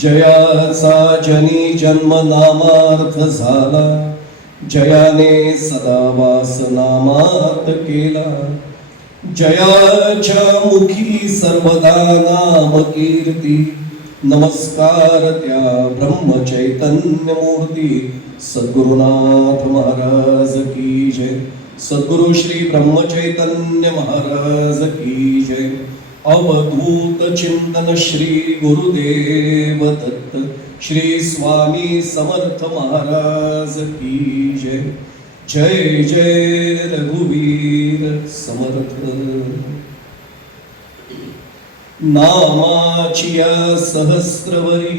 जयाचा जनी जन्म नामार्थ झाला, जयाने सदा वास नामार्थ केला. जयाच्या मुखी सर्वदा नाम कीर्ती, नमस्कार त्या ब्रह्म चैतन्य मूर्ती. सद्गुरुनाथ महाराज की जय. सद्गुरु श्री ब्रह्म चैतन्य महाराज की जय. अवधूत चिंतन श्री गुरुदेव दत्त श्री स्वामी समर्थ महाराज की जय. जय जय रघुवीर समर्थ. नामाचिया सहस्रवरी,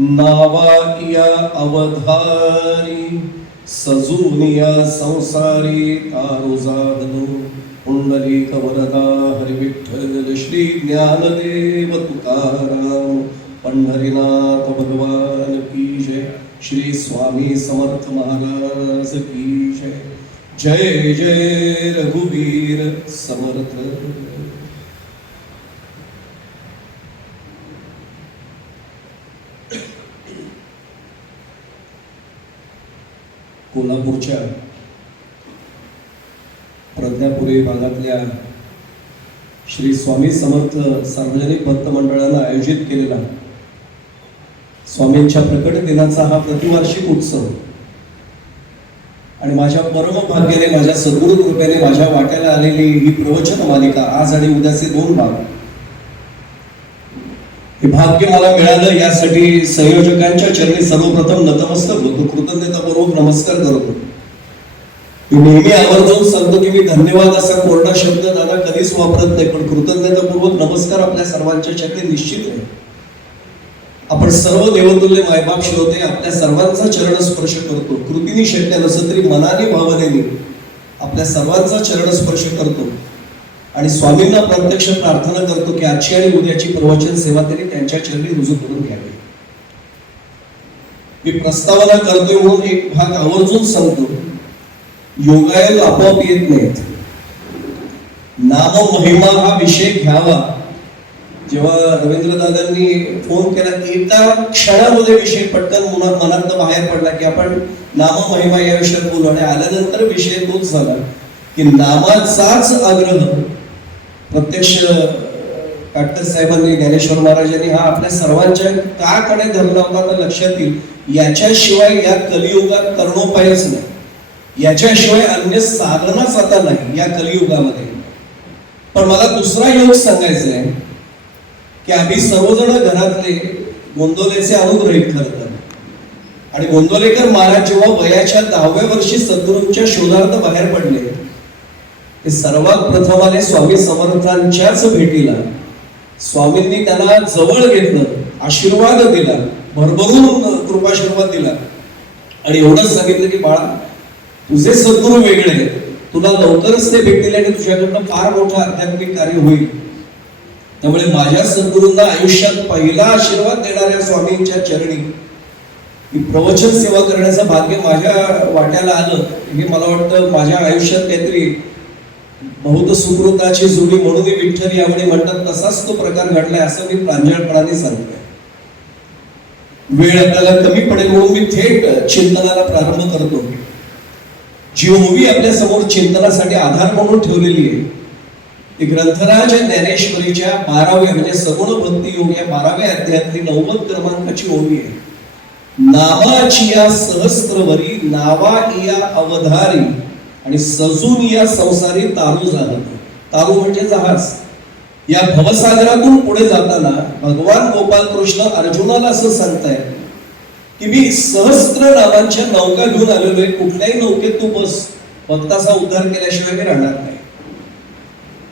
नावाकिया अवधारी. सजूनिया संसारी तारू जागलो, पुंडलिक वरदा हरी विठ्ठल श्री ज्ञानदेव तुकाराम. पंढरीनाथ भगवान की जय. श्री स्वामी समर्थ महाराज की जय. जय जय रघुवीर समर्थ. कोल्हापूरच्या प्रज्ञापुरी भागातल्या श्री स्वामी समर्थ सार्वजनिक भक्त मंडळानं आयोजित केलेला स्वामींच्या प्रकट दिनाचा हा प्रतिवार्षिक उत्सव आणि माझ्या परम भाग्याने, माझ्या सद्गुरु कृपेने माझ्या वाट्याला आलेली ही प्रवचन मालिका, आज आणि उद्याचे 2 भाग, हे भाग्य मला मिळालं यासाठी संयोजकांच्या चरणी सर्वप्रथम नतमस्तक होतो, कृतज्ञतापूर्वक नमस्कार करतो. मी नेहमी आवर्जून सांगतो की मी धन्यवाद असा कोरडा शब्द दादा कधीच वापरत नाही, पण कृतज्ञतापूर्वक नमस्कार आपल्या सर्वांच्या चरणी निश्चित आहे. आपण सर्व देवतुल्य मायबाप श्रोते आपल्या सर्वांचा चरण स्पर्श करतो. कृतीने शक्य नसलं तरी मनाने भावनेने आपल्या सर्वांचा चरण स्पर्श करतो आणि स्वामींना प्रत्यक्ष प्रार्थना करतो की आजची आणि उद्याची प्रवचन सेवा त्यांनी त्यांच्या चरणी रुजू करून घ्यावी. मी प्रस्तावना करतोय म्हणून एक भाग आवर्जून सांगतो. योगायोग आपोआप येत नाहीत. नाम महिमा हा विषय घ्यावा. जेव्हा रवींद्रदादांनी फोन केला की एका क्षणामध्ये विषय पटकन मनात बाहेर पडला की आपण नाम महिमा या विषयात बोलू, आणि आल्यानंतर विषय तोच झाला की नामाचाच आग्रह प्रत्यक्ष काटकर साहेबांनी, ज्ञानेश्वर महाराजांनी हा आपल्या सर्वांच्या का कडे धरला होता तर लक्षात येईल. याच्याशिवाय या कलियुगात कर्णोपायच नाही, याच्याशिवाय अन्य साधनाच आता नाही या कलियुगामध्ये. पण मला दुसरा योग सांगायचा आहे की आम्ही सर्वजण घरातले गोंदवलेचे अनुग्रहित ठरतात आणि गोंदवलेकर महाराज जेव्हा वयाच्या 10व्या वर्षी सद्गुरूंच्या शोधार्थ बाहेर पडले, ते सर्वात प्रथम आले स्वामी समर्थांच्याच भेटीला. स्वामींनी त्यांना जवळ घेतलं, आशीर्वाद दिला, भरभरून कृपाशीर्वाद दिला आणि एवढंच सांगितलं की बाळा, तुझे सद्गुरू वेगळे, तुला लवकरच ते भेटतील आणि तुझ्याकडनं फार मोठं आध्यात्मिक कार्य होईल. त्यामुळे माझ्या सद्गुरूंना आयुष्यात पहिला आशीर्वाद देणाऱ्या स्वामींच्या चरणी ही प्रवचन सेवा करण्याचं भाग्य माझ्या वाट्याला आलं. हे मला वाटतं माझ्या आयुष्यात काहीतरी बहुत सुकृताची जुळी म्हणून विठ्ठल यावेळी म्हणतात तसाच तो प्रकार घडलाय असं मी प्रांजळपणाने सांगतोय. वेळ आपल्याला कमी पडेल म्हणून मी थेट चिंतनाला प्रारंभ करतो. जी ओवी आपल्या समोर चिंतनासाठी आधार म्हणून ठेवलेली आहे ती ग्रंथराज ज्ञानेश्वरीच्या 12व्या म्हणजे सगुण भक्ती योग या 12व्या अध्यायातली 90 क्रमांकाची ओवी आहे. नामाचिया सहस्त्रवरी, नावा इया अवधारी आणि सजून या संसारी तारू जात. तारू म्हणजे जहाज. या भवसागरातून पुढे जाताना भगवान गोपाल कृष्ण अर्जुनाला असं सांगतायत की मी सहस्त्र नावांच्या नौका घेऊन आलेलो आहे, कुठल्याही नौकेत तू बस, भक्ताचा उद्धार केल्याशिवाय मी राहणार नाही.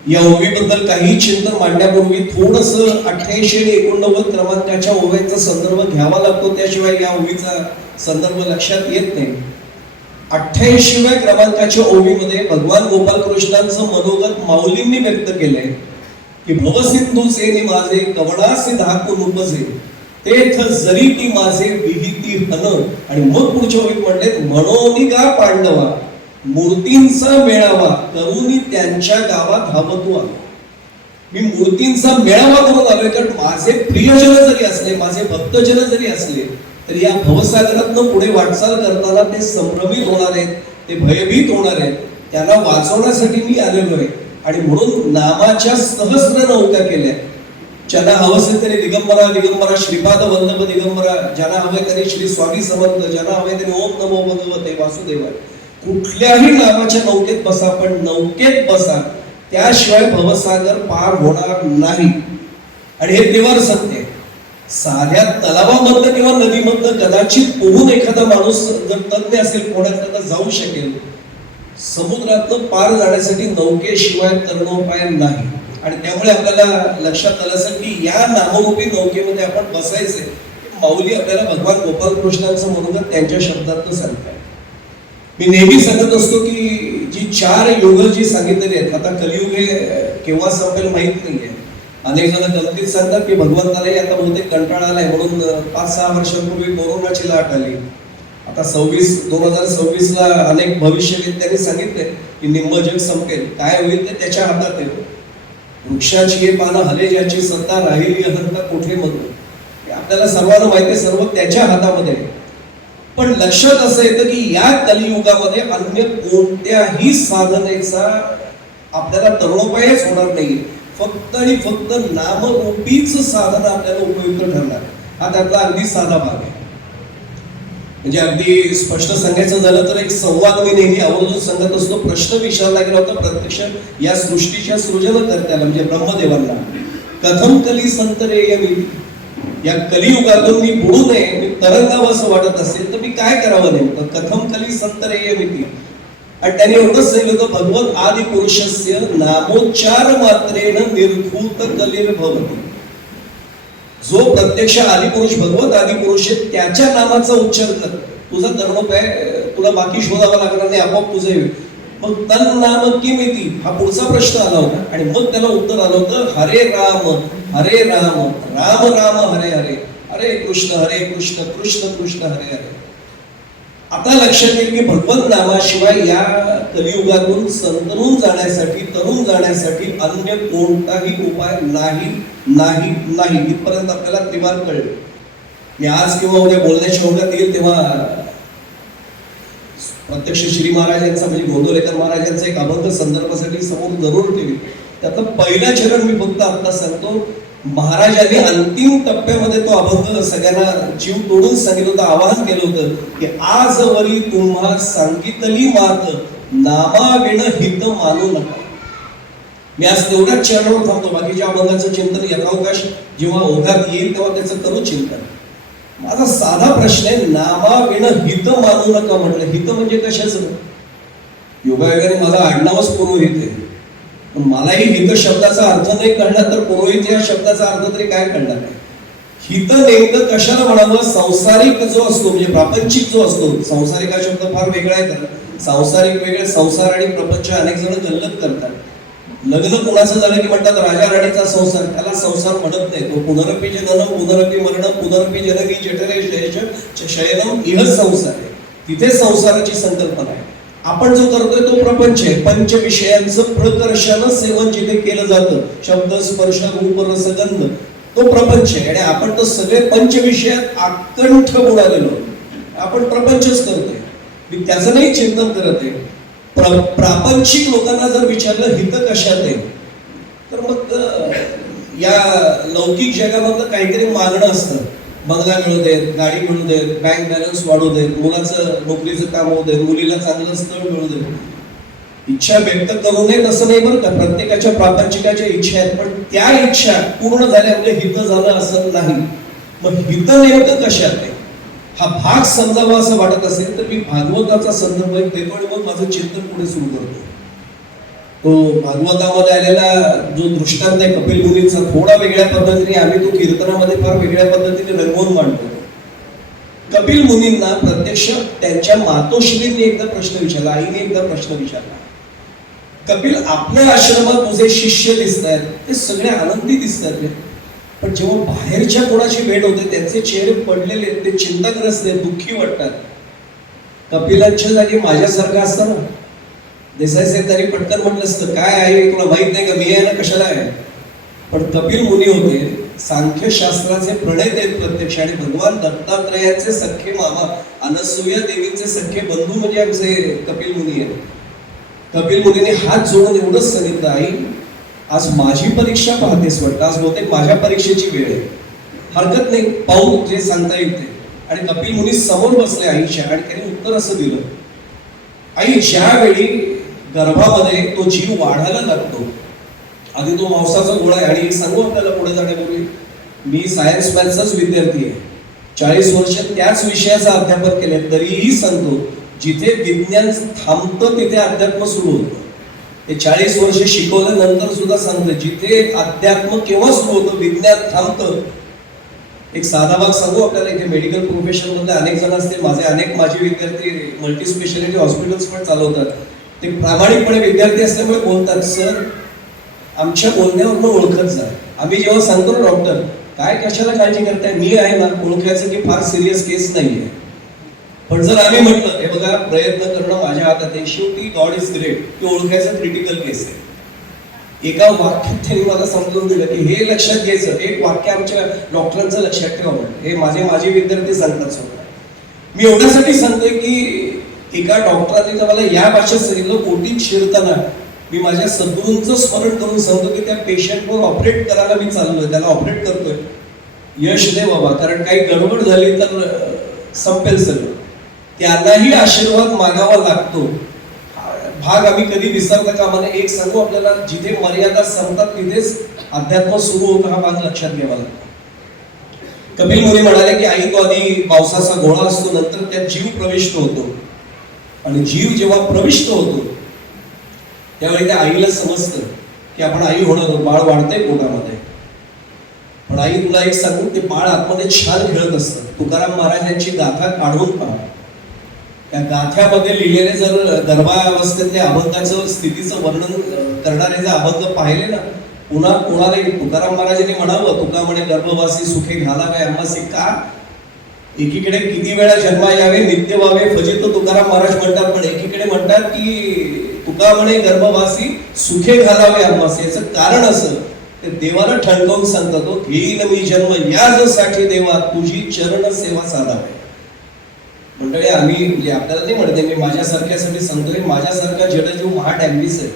या ओवीबद्दल काही चिंतन मांडण्यापूर्वी थोडस 88 आणि 89 क्रमांकाच्या ओव्यांचा संदर्भ घ्यावा लागतो, त्याशिवाय या ओवीचा संदर्भ लक्षात येत नाही. 88व्या क्रमांकाच्या ओवीमध्ये भगवान गोपाल कृष्णांचं मनोगत माऊलींनी व्यक्त केलंय की भवसिंधूचे माझे कवणासे धाकून उपजे, तेथ जरी ती माझे विहिती हन. आणि मग पुढच्या ओळीत म्हणले मनोनिगा पांडवा, मूर्तींचा मेळावा करूनी त्यांच्या गावात धावतो आलो. मी मूर्तींचा मेळावा करून आलोय, कारण माझे प्रियजन जरी असले, माझे भक्तजन जरी असले, तरी या भवसागरातनं पुढे वाटचाल करताना ते संभ्रमित होणार आहेत, ते भयभीत होणार आहेत. त्यांना वाचवण्यासाठी मी आलेलो आहे. आणि म्हणून नामाच्या सहस्र नौका केल्या. ज्यांना हवं असेल त्याने दिगंबरा दिगंबरा श्रीपाद वल्लभ दिगंबरा, ज्यांना हवंय त्याने श्री स्वामी समर्थ, ज्यांना हवंय त्याने ओम नमो भगवते वासुदेवाय. कुठल्याही नामाच्या नौकेत बसा, पण नौकेत बसा, त्याशिवाय भवसागर पार होणार नाही. आणि हे निवार सत्य आहे. साध्या तलावामधनं किंवा नदीमधनं कदाचित पोहून एखादा माणूस जर तज्ञ असेल पोहण्यात तर जाऊ शकेल. समुद्रातनं पार जाण्यासाठी नौकेशिवाय तरणोपाय नाही. आणि त्यामुळे आपल्याला लक्षात आलं की या नामरूपी नौकेमध्ये आपण बसायचे. माऊली आपल्याला भगवान गोपालकृष्णांचं मनोगत त्यांच्या शब्दातनं सांगताय. मी नेहमी सांगत असतो की जी 4 युग जी सांगितलेली आहेत, आता कलियुग हे केव्हा संपेल माहित नाहीये. अनेक जण गमतीत सांगतात की भगवंतालाही आता बहुतेक कंटाळा आलाय, म्हणून 5-6 वर्षांपूर्वी कोरोनाची लाट आली. आता 2026 ला अनेक भविष्यवेत्यांनी सांगितले की निम्म जग संपेल. काय होईल ते त्याच्या हातात आहे. वृक्षाची हे पानं हले ज्याची सत्ता, राहिली अहंता कोठे मधून. आपल्याला सर्वांना माहिती आहे, सर्व त्याच्या हातामध्ये. पण लक्षात असं येतं की या कलियुगामध्ये अन्य कोणत्याही साधनेचा आपल्याला तरणोपायच होणार नाही. फक्त आणि फक्त नामरूपीच साधन आपल्याला उपयुक्त ठरणार. हा त्यातला अगदी साधा भाग आहे. म्हणजे अगदी स्पष्ट सांगायचं झालं तर एक संवाद मी नेहमी आवर्जून सांगत असतो. प्रश्न विचारला गेला होता प्रत्यक्ष या सृष्टीच्या सृजनकर्त्याला म्हणजे ब्रह्मदेवांना, कथम कली संतरेय मी. या कलियुगातून मी बुडू नये, मी तरंगावं असं वाटत असेल तर मी काय करावं नेमकं. कथम कली संतरेय मी. आणि त्यांनी एवढंच सांगितलं होतं, भगवत आदि पुरुषस्य नामोच्चार मात्रेन निर्भूत कलिर्भवति. जो प्रत्यक्ष आदिपुरुष भगवत आदिपुरुष आहे त्याच्या नामाचा उच्चार कर, तुझा तरणोपाय तुला बाकी शोधावा लागणार नाही, आपोआप तुझं येईल. मग तन नाम किमिती हा पुढचा प्रश्न आला होता. आणि मग त्याला उत्तर आलं होतं, हरे राम राम राम हरे हरे, हरे कृष्ण कृष्ण कृष्ण हरे हरे. आता लक्षात येईल की भगवत नामाशिवाय या कलियुगातून संतरून जाण्यासाठी, तरुण जाण्यासाठी अन्य कोणताही उपाय नाही नाही नाही. इथपर्यंत आपल्याला त्रिवार कळले. मी आज किंवा उद्या बोलण्याच्या ओघात येईल तेव्हा प्रत्यक्ष श्री महाराजांचा म्हणजे गोंदवलेकर महाराजांचा एक अभंग संदर्भासाठी समोर जरूर ठेवी. त्यातलं पहिला चरण मी फक्त आता सांगतो. महाराजांनी अंतिम टप्प्यामध्ये तो अभंग सगळ्यांना जीव तोडून सांगितलं होतं, आवाहन केलं होतं की आजवरी तुम्हा सांगितली मात, नामाविण हित मानू नका. मी आज तेवढ्याच चरणावर थांबतो. बाकीच्या अभंगाचं चिंतन यथावकाश जेव्हा ओघात येईल तेव्हा त्याचं करू चिंतन. माझा साधा प्रश्न आहे, नामाविण हित मानू नका म्हटलं. हित म्हणजे कशाचं. योगायोगाने माझा आडनावच पुरोहित आहे, पण मलाही हित शब्दाचा अर्थ नाही कळला तर पुरोहित या शब्दाचा अर्थ तरी काय कळणार नाही. हित नेमकं कशाला म्हणावं. संसारिक जो असतो म्हणजे प्रापंचिक जो असतो, संसारिक हा शब्द फार वेगळा आहे. तर सांसारिक वेगळे, संसार आणि प्रपंच अनेक जण गल्लत करतात. लग्न कोणाचं झालं की म्हणतात राजा राणीचा संसार, त्याला संसार म्हणत नाही. तो पुनरपी जननम पुनरपी मरणम पुनरपी जननी जठरे शयनम इह संसार आहे. तिथे संसाराची संकल्पना आहे. आपण जो करतोय तो प्रपंच आहे. पंच विषयांचं प्रकर्षण सेवन जिथे केलं जातं, शब्द स्पर्श रूप रस गंध, तो प्रपंच आहे. आणि आपण तर सगळे पंच विषयात आकंठ बुडालेलो, आपण प्रपंचच करतोय. मी त्याचं नाही चिंतन करत आहे. प्रापंचिक लोकांना जर विचारलं हित कशात आहे, तर मग या लौकिक जगामधलं काहीतरी मागणं असतं. बंगला मिळू देत, गाडी मिळू देत, बँक बॅलन्स वाढू देत, मुलाचं नोकरीचं काम होऊ देत, मुलीला चांगलं स्थळ मिळू देत. इच्छा व्यक्त करू नये तसं नाही बरं का. प्रत्येकाच्या प्रापंचिकाच्या इच्छा आहेत, पण त्या इच्छा पूर्ण झाल्या म्हणजे हित झालं असं नाही. मग हित नेमकं कशात आहे हा भाग समजावा असं वाटत असेल तर मी भागवताचा संदर्भ देतो आणि मग माझं चिंतन पुढे सुरू करतो. तो भागवतामध्ये आलेला जो दृष्टांत आहे कपिल मुनींचा, थोडा वेगळ्या पद्धतीने आम्ही तो कीर्तनामध्ये फार वेगळ्या पद्धतीने रंगवून मांडतो. कपिल मुनींना प्रत्यक्ष त्यांच्या मातोश्रींनी एकदा प्रश्न विचारला, आईने एकदा प्रश्न विचारला, कपिल आपल्या आश्रमात तुझे शिष्य दिसत आहेत, ते सगळे आनंदी दिसत आहेत, पण जेव्हा बाहेरच्या कोणाची भेट होते त्यांचे चेहरे पडलेले, ते चिंताग्रस्त आहेत, दुःखी वाटतात. कपिलांच्या जागी माझ्यासारखं असतं ना, देसाई साहेब तरी पटकन म्हटलं असतं, काय आहे तुला माहित नाही का, मी आहे ना, कशाला आहे. पण कपिल मुनी होते सांख्यशास्त्राचे प्रणेते प्रत्यक्ष, आणि भगवान दत्तात्रयाचे सख्खे मामा अनसूया देवीचे सख्खे बंधू म्हणजे आमचे कपिल मुनी आहेत. कपिल मुनीने हात जोडून एवढंच सांगितलं, आई आज माझी परीक्षा पाहतेस वाटतं, आज बहुतेक माझ्या परीक्षेची वेळ आहे, हरकत नाही, पाहू जे सांगता येईल ते. आणि कपिल मुनी समोर बसले आईच्या, आणि त्यांनी उत्तर असं दिलं, आई ज्यावेळी गर्भामध्ये तो जीव वाढायला लागतो, आधी तो मांसाचा गोळा आहे. आणि सांगू आपल्याला पुढे जाण्यापूर्वी, मी सायन्स मॅथ्सचाच विद्यार्थी आहे, 40 वर्ष त्याच विषयाचं अध्यापन केलं, तरीही सांगतो जिथे विज्ञान थांबतं तिथे अध्यात्म सुरू होतं. हे 40 वर्ष शिकवल्यानंतर सुद्धा सांगतो, जिथे अध्यात्म केव्हा सुरू होतं, विज्ञान थांबतं. एक साधा भाग सांगू आपल्याला, इथे मेडिकल प्रोफेशन मधले अनेक जण असतील, माझे विद्यार्थी मल्टी स्पेशालिटी हॉस्पिटल्स पण चालवतात, ते प्रामाणिकपणे विद्यार्थी असल्यामुळे बोलतात, सर आमच्या बोलण्यावरनं ओळखत जा. आम्ही जेव्हा सांगतो ना, डॉक्टर काय कशाला काळजी करताय, मी आहे ना, ओळखायचं की फार सिरियस केस नाहीये. पण जर आम्ही म्हटलं, हे बघा प्रयत्न करणं माझ्या हातात आहे, शेवटी गॉड इज ग्रेट, की ओळखायचं क्रिटिकल केस आहे. एका वाक्यात त्यांनी मला समजून दिलं की हे लक्षात घ्यायचं, एक वाक्य आमच्या डॉक्टरांचं लक्षात ठेवा, हे माझे विद्यार्थी सांगतात स्वतः. मी एवढ्यासाठी सांगतोय की एका डॉक्टरांनी तर मला या भाषेत सांगितलं, पोटीत शिरताना मी माझ्या सद्गुरूंचं स्मरण करून सांगतो की त्या पेशंटवर ऑपरेट करायला मी चाललोय, त्याला ऑपरेट करतोय, यश दे बाबा, कारण काही गडबड झाली तर संपेल सगळं. त्यांनाही आशीर्वाद मागावा लागतो, भाग आम्ही कधी विसरता कामा नये. एक सांगू आपल्याला, जिथे मर्यादा संपतात तिथेच अध्यात्म सुरू होतं, हा भाग लक्षात घ्यावा लागतो. कपिल मुनी म्हणाले की आई, तो आधी पावसाचा गोळा असतो, नंतर त्यात जीव प्रविष्ट होतो, आणि जीव जेव्हा प्रविष्ट होतो त्यावेळी त्या आईला समजतं की आपण आई होणार, बाळ वाढतंय पोटामध्ये. पण आई तुला एक सांगू, ते बाळ आतमध्ये छान खेळत असतं. तुकाराम महाराजांची गाथा काढून पहा, त्या गाथ्यामध्ये लिहिलेले जर गर्भावस्थेतल्या अभंगाचं स्थितीचं वर्णन करणारे जर अभंग पाहिले ना, पुन्हा कोणालाही तुकाराम महाराजांनी म्हणावं, तुका म्हणे गर्भवासी सुखे घालावे आम्हासी, का एकीकडे किती वेळा जन्मा यावे नित्य व्हावे फजित तुकाराम महाराज म्हणतात, पण एकीकडे म्हणतात की तुका म्हणे गर्भवासी सुखे घालावे आम्हासी. याचं कारण असं, ते देवाला ठणकावून सांगतात, तो घेईन मी जन्म यासाठी देवा तुझी चरण सेवा साधावे. मंडळी आम्ही म्हणजे आपल्याला नाही म्हणते, मी माझ्यासारख्यासाठी सांगतोय, माझ्यासारखा जडजीव महाडॅम्बिस आहे.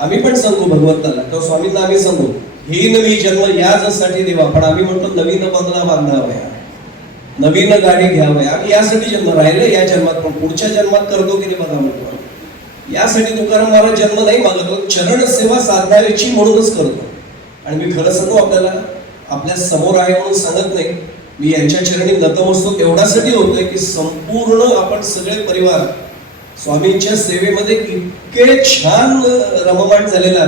आम्ही पण सांगू भगवंताला किंवा स्वामींना आम्ही सांगू, घेईन मी जन्म यासाठी देवा, पण आम्ही म्हणतो नवीन बंगला बांधावया, नवीन गाडी घ्यावया, आम्ही यासाठी जन्म राहिले या जन्मात, पण पुढच्या जन्मात करतो की नाही बघा म्हणतो. यासाठी तुकाराम महाराज जन्म नाही मागतो, चरण सेवा साधणाऱ्याची म्हणूनच करतो. आणि मी खरं सांगू आपल्याला, आपल्या समोर आहे म्हणून सांगत नाही, मी यांच्या चरणी नतमस्तक एवढ्यासाठी होतोय की संपूर्ण आपण सगळे परिवार स्वामींच्या सेवेमध्ये इतके छान रममाण झालेला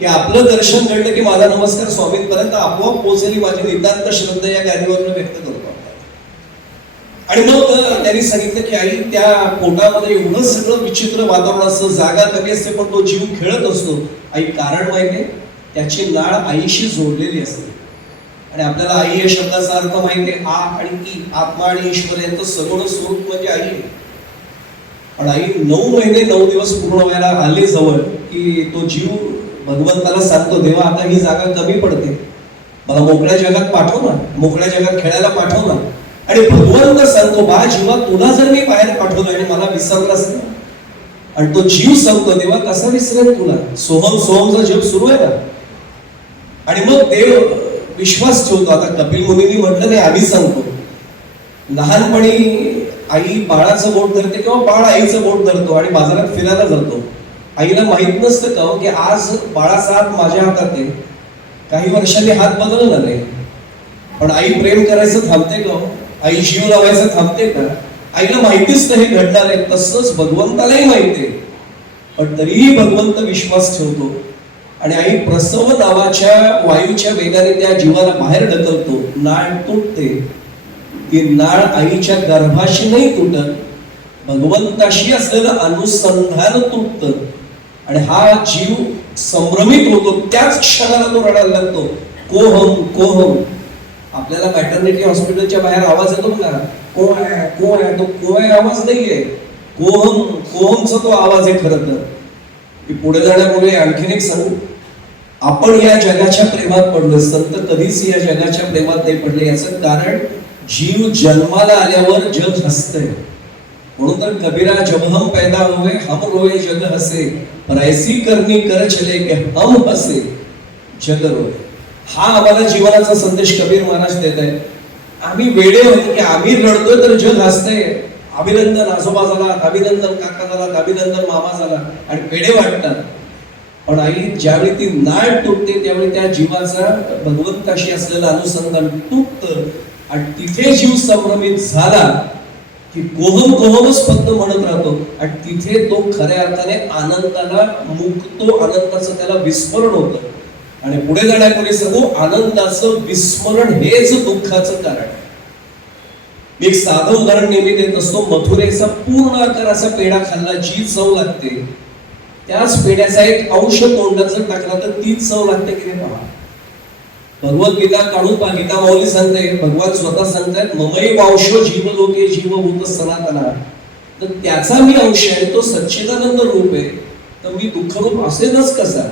की आपलं दर्शन घडलं की माझा नमस्कार स्वामींपर्यंत आपोआप पोहोचली, माझी नितांत श्रद्धा या गादीवरून व्यक्त करतो. आणि मग त्यांनी सांगितलं की आई, त्या पोटामध्ये एवढं सगळं विचित्र वातावरण असतं, जागा कमी असते, पण तो जीव खेळत असतो. आई कारण माहितीये, त्याची नाळ आईशी जोडलेली असते. आणि आपल्याला आई या शब्दाचा अर्थ माहितीये, आ आणि ई, आत्मा आणि ईश्वर यांचं सगळं स्वरूप म्हणजे आई. पण आई 9 महिने 9 दिवस पूर्ण व्हायला आले जवळ की तो जीव भगवंताला सांगतो, देवा आता ही जागा कमी पडते, मला मोकळ्या जगात पाठव ना, मोकळ्या जगात खेळायला पाठव ना. आणि भगवंत सांगतो, बा जीवा तुला जर मी बाहेर पाठवलं आणि मला विसरलास ना, आणि तो जीव सांगतो, देवा कसा विसरेल तुला, सोहम सोहमचा जप सुरू आहे ना. आणि मग देव विश्वास ठेवतो. आता कपिल मुनींनी म्हटलं नाही, आम्ही सांगतो, लहानपणी आई बाळाचं बोट धरते किंवा बाळ आईचं बोट धरतो आणि बाजारात फिरायला जातो. आईला माहित नसतं का की आज बाळाचा हात माझ्या हातात आहे, काही वर्षांनी हात बदलणार आहे. पण आई प्रेम करायचं थांबते का? आई जीव लावायचं थांबते का? आईला माहितीच नाही हे घडणार आहे. तसंच भगवंतालाही माहिती आहे, पण तरीही भगवंत विश्वास ठेवतो. आणि आई प्रसव नावाच्या वायूच्या वेगाने त्या जीवाला बाहेर ढकलतो. नाळ तुटते, ती नाळ आईच्या गर्भाशी नाही तुटत, भगवंताशी असलेलं अनुसंधान तुटतं आणि हा जीव संभ्रमित होतो. त्याच क्षणाला तो रडायला लागतो, कोहम कोहम. आपल्याला मॅटर्निटी हॉस्पिटलच्या बाहेर आवाज येतो ना, को आहे को आहे, तो को आहे आवाज नाहीये, कोहम कोहमचा तो आवाज आहे. खरं तर पुढे जाण्यापूर्वी आणखीन एक सांगू, आपण या जगाच्या प्रेमात पडलोय. संत कधीच या जगाच्या प्रेमात नाही पडले. याचं कारण जीव जन्माला आल्यावर जग हसतंय. म्हणून तर कबीरा जब हम पैदा हुए हम रोए जग हसे, पर ऐसी करनी कर चले कि हम हसे जग रोए. हा आम्हाला जीवनाचा संदेश कबीर महाराज देत आहे. आम्ही वेडे होतो की आम्ही रडतोय तर जग हसतंय. अभिनंदन आजोबा झाला, अभिनंदन काका झाला, अभिनंदन मामा झाला आणि वेडे वाटतात. पण आई ज्यावेळी ती नाळ तुटते त्यावेळी त्या जीवाचा भगवंताशी असलेलं अनुसंधान तुटतं आणि तिथे जीव संभ्रमित झाला की कोहम कोहमच फक्त म्हणत राहतो आणि तिथे तो खऱ्या अर्थाने आनंदाला मुक्तो. आनंदाचं त्याला विस्मरण होतं आणि पुढे जाण्यापूर्वी सांगू, आनंदाचं विस्मरण हेच दुःखाचं कारण आहे. मी एक साधं उदाहरण नेहमी देत असतो. मथुरेचा पूर्ण आकाराचा पेढा खाल्ला, जी चव लागते त्याच पेढ्याचा एक अंश तोंडात जर टाकला तर तीच चव लागते की नाही पहा. भगवद्गीता काढून पहा. गीता माऊली सांगते, भगवान स्वतः सांगतात, ममई वांशो जीव लोके जीवभूत सनातना. तर त्याचा मी अंश आहे, तो सच्चिदानंद रूप आहे. तर मी दुःखरूप असेलच कसा?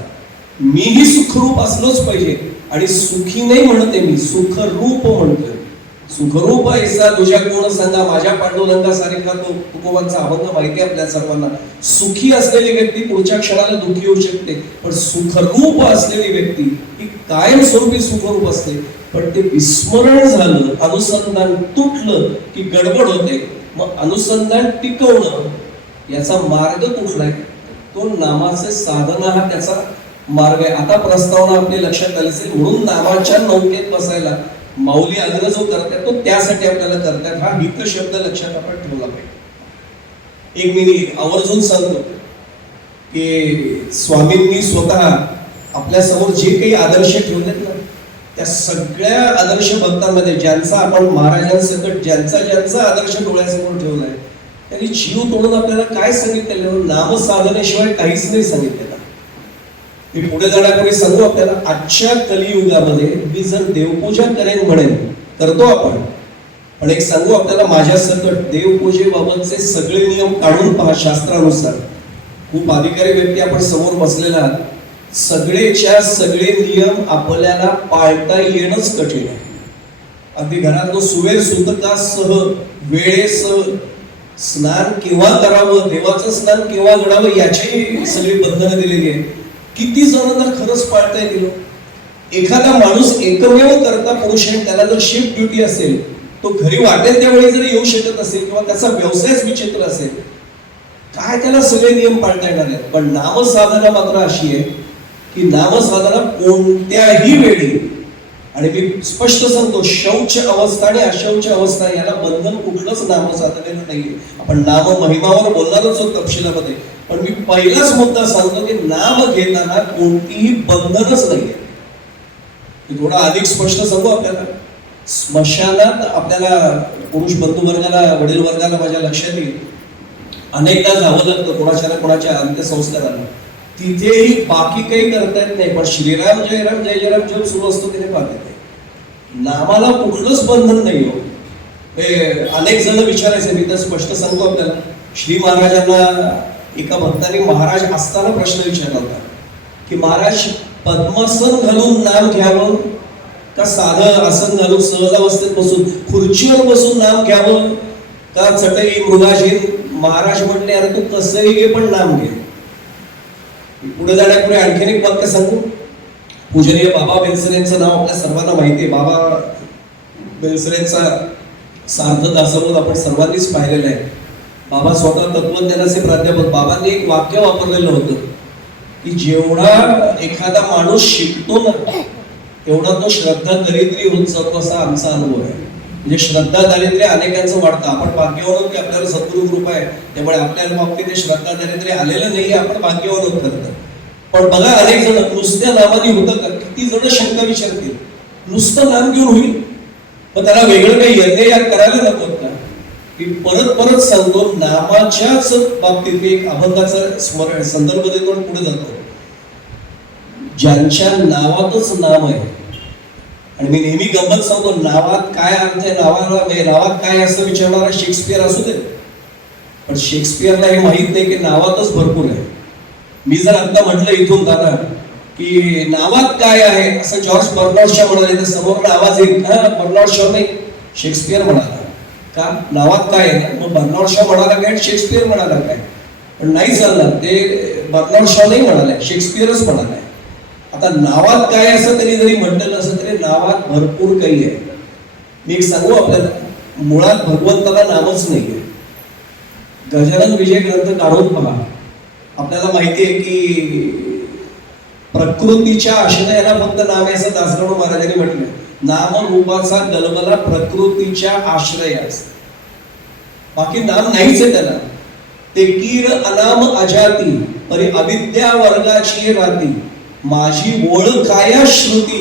मीही सुखरूप असलोच पाहिजे. आणि सुखी नाही म्हणते मी, सुखरूप म्हणतोय. सुखरूप ऐसा तुझ्या कोण सांगा, माझ्या पांडुरंगासारखा तो तुकोबांचा अभंग माहिती आहे आपल्या सर्वांना. सुखी असलेली व्यक्ती पुढच्या क्षणाला दुःखी होऊ शकते, पण सुखरूप असलेली व्यक्ती ही कायमस्वरूपी सुखरूप असते. पण ते विस्मरण झालं, अनुसंधान तुटलं की गडबड होते. मग अनुसंधान टिकवणं याचा मार्ग कुठला आहे? तो नामाचे साधना हा त्याचा मार्ग आहे. आता प्रस्तावना आपल्या लक्षात आली असेल. म्हणून नामाच्या नौकेत बसायला माऊली आग्रह जो करतात तो त्यासाठी आपल्याला करतात. हा हित शब्द लक्षात आपण ठेवला पाहिजे. एक मी आवर्जून सांगतो की स्वामींनी स्वतः आपल्या समोर जे काही आदर्श ठेवलेत ना, त्या सगळ्या आदर्श भक्तांमध्ये ज्यांचा आपण महाराजांसकट ज्यांचा आदर्श डोळ्यासमोर ठेवलाय त्यांनी जीव तोडून आपल्याला काय सांगितलेलं? नाम साधनेशिवाय काहीच नाही सांगितलेलं. मी पुढे जाण्यापूर्वी सांगू आपल्याला, आजच्या कलियुगामध्ये मी जर देवपूजा करेन म्हणेन, करतो आपण, पण एक सांगू आपल्याला, माझ्या सकट देवपूजेबाबतचे सगळे नियम काढून पहा शास्त्रानुसार. खूप अधिकारी व्यक्ती आपण समोर बसलेला आहात. सगळेच्या सगळे नियम आपल्याला पाळता येणंच कठीण आहे. अगदी घरात सुवेर सुतकासह वेळेसह स्नान केव्हा करावं, देवाचं स्नान केव्हा घडावं याची सगळी बंधनं दिलेली आहे. किती जण तर खरंच पाळता येतील. एखादा माणूस एकमेव करता पुरुष आहे, त्याला जर शिफ्ट ड्युटी असेल, तो घरी वाटेल त्यावेळी जर येऊ शकत असेल किंवा त्याचा व्यवसायच विचित्र असेल, काय त्याला सगळे नियम पाळता येणार आहेत. पण नामसाधना मात्र अशी आहे की नामसाधना कोणत्याही वेळी, आणि मी स्पष्ट सांगतो, शौच अवस्था आणि अशौच अवस्था याला बंधन कुठलंच नामसाधनेला नाहीये. आपण नाम महिमावर बोलणारच आहोत तपशिलामध्ये, पण मी पहिलाच मुद्दा सांगतो की नाम घेताना कोणतीही बंधनच नाहीये. मी थोडा अधिक स्पष्ट सांगू आपल्याला. स्मशानात आपल्याला पुरुष बंधू वर्गाला, वडील वर्गाला माझ्या लक्षात येईल, अनेकदा जावं लागतं कोणाच्या ना कोणाच्या अंत्यसंस्काराला. तिथेही बाकी काही करता येत नाही, पण श्रीराम जयराम जय जयराम जप सुरू असतो तिथे पाहते. नामाला कुठलंच बंधन नाही हो. हे अनेक जण विचारायचे, मी तर स्पष्ट सांगतो आपल्याला. श्री महाराजांना एका भक्ताने महाराज असताना प्रश्न विचारला होता की महाराज, पद्मासन घालून नाम घ्यावं का साधं आसन घालून सहजावस्थेत बसून खुर्चीवर बसून नाम घ्यावं का चटई मृगाशीन? महाराज म्हटले, अरे तू कसंही घे पण नाम घे. पुढे जाण्यापूर्वी आणखीन एक वाक्य सांगू. पूजनीय बाबा बेलसरेंचं नाव आपल्या सर्वांना माहिती आहे. बाबा बेलसरेंचा सार्थ दासबोध आपण सर्वांनीच पाहिलेला आहे. बाबा स्वतः तत्वज्ञानाचे प्राध्यापक. बाबांनी एक वाक्य वापरलेलं होतं की जेवढा एखादा माणूस शिकतो ना तेवढा तो श्रद्धा दरिद्री होत जातो, असा आमचा अनुभव आहे. म्हणजे श्रद्धा दारिद्र्य अनेकांचं वाढतं. आपण भाग्यवान आहोत की आपल्याला सद्गुरू कृपा आहे, त्यामुळे आपल्या बाबतीत ते श्रद्धा दारिद्र्य आलेलं नाही, आपण भाग्यवान आहोत करतात. पण बघा, अनेक जण नुसत्या नामाने होतं का? किती जण शंका विचारतील, नुसतं नाम घेऊन होईल? पण त्याला वेगळं काही यज्ञ याग करायला नको का? मी परत परत सांगतो, नामाच्याच बाबतीत मी एक अभंगाचा स्मरण संदर्भ देतो आणि पुढे जातो. ज्यांच्या नावातच नाम आहे, आणि मी नेहमी गंमत सांगतो, नावात काय अर्थ आहे, नावात काय असं विचारणारा शेक्सपियर असू दे, पण शेक्सपियरला हे माहित नाही की नावातच भरपूर आहे. मी जर आता म्हटलं इथून दादा की नावात काय आहे असं जॉर्ज बर्नार्ड शॉ म्हणाले, तर समोर आवाज येईल, बर्नार्ड शॉ नाही, शेक्सपियर म्हणाला. का नावात काय आहे ना, मग बर्नार्ड शॉ म्हणाला काय, शेक्सपियर म्हणाला काय, पण नाही चालणार. ते बर्नार्ड शॉ नाही म्हणाले, शेक्सपियरच म्हणालाय. आता नावात काय असं तरी जरी म्हटलं नसलं तरी नावात भरपूर काही आहे. मी एक सांगू आपल्याला, मुळात भगवंताला नामच नाहीये. गजानन विजय ग्रंथ काढून पहा, आपल्याला माहिती आहे की प्रकृतीच्या आश्रयाला फक्त नाम आहे असं दासगणू महाराजांनी म्हटलं. नाम रूपाचा गलबला प्रकृतीच्या आश्रयास, बाकी नाम नाहीच आहे त्याला. ते कीर अनाम अजाती परी अविद्या वर्गाची राती, माझी ओळखाया श्रुती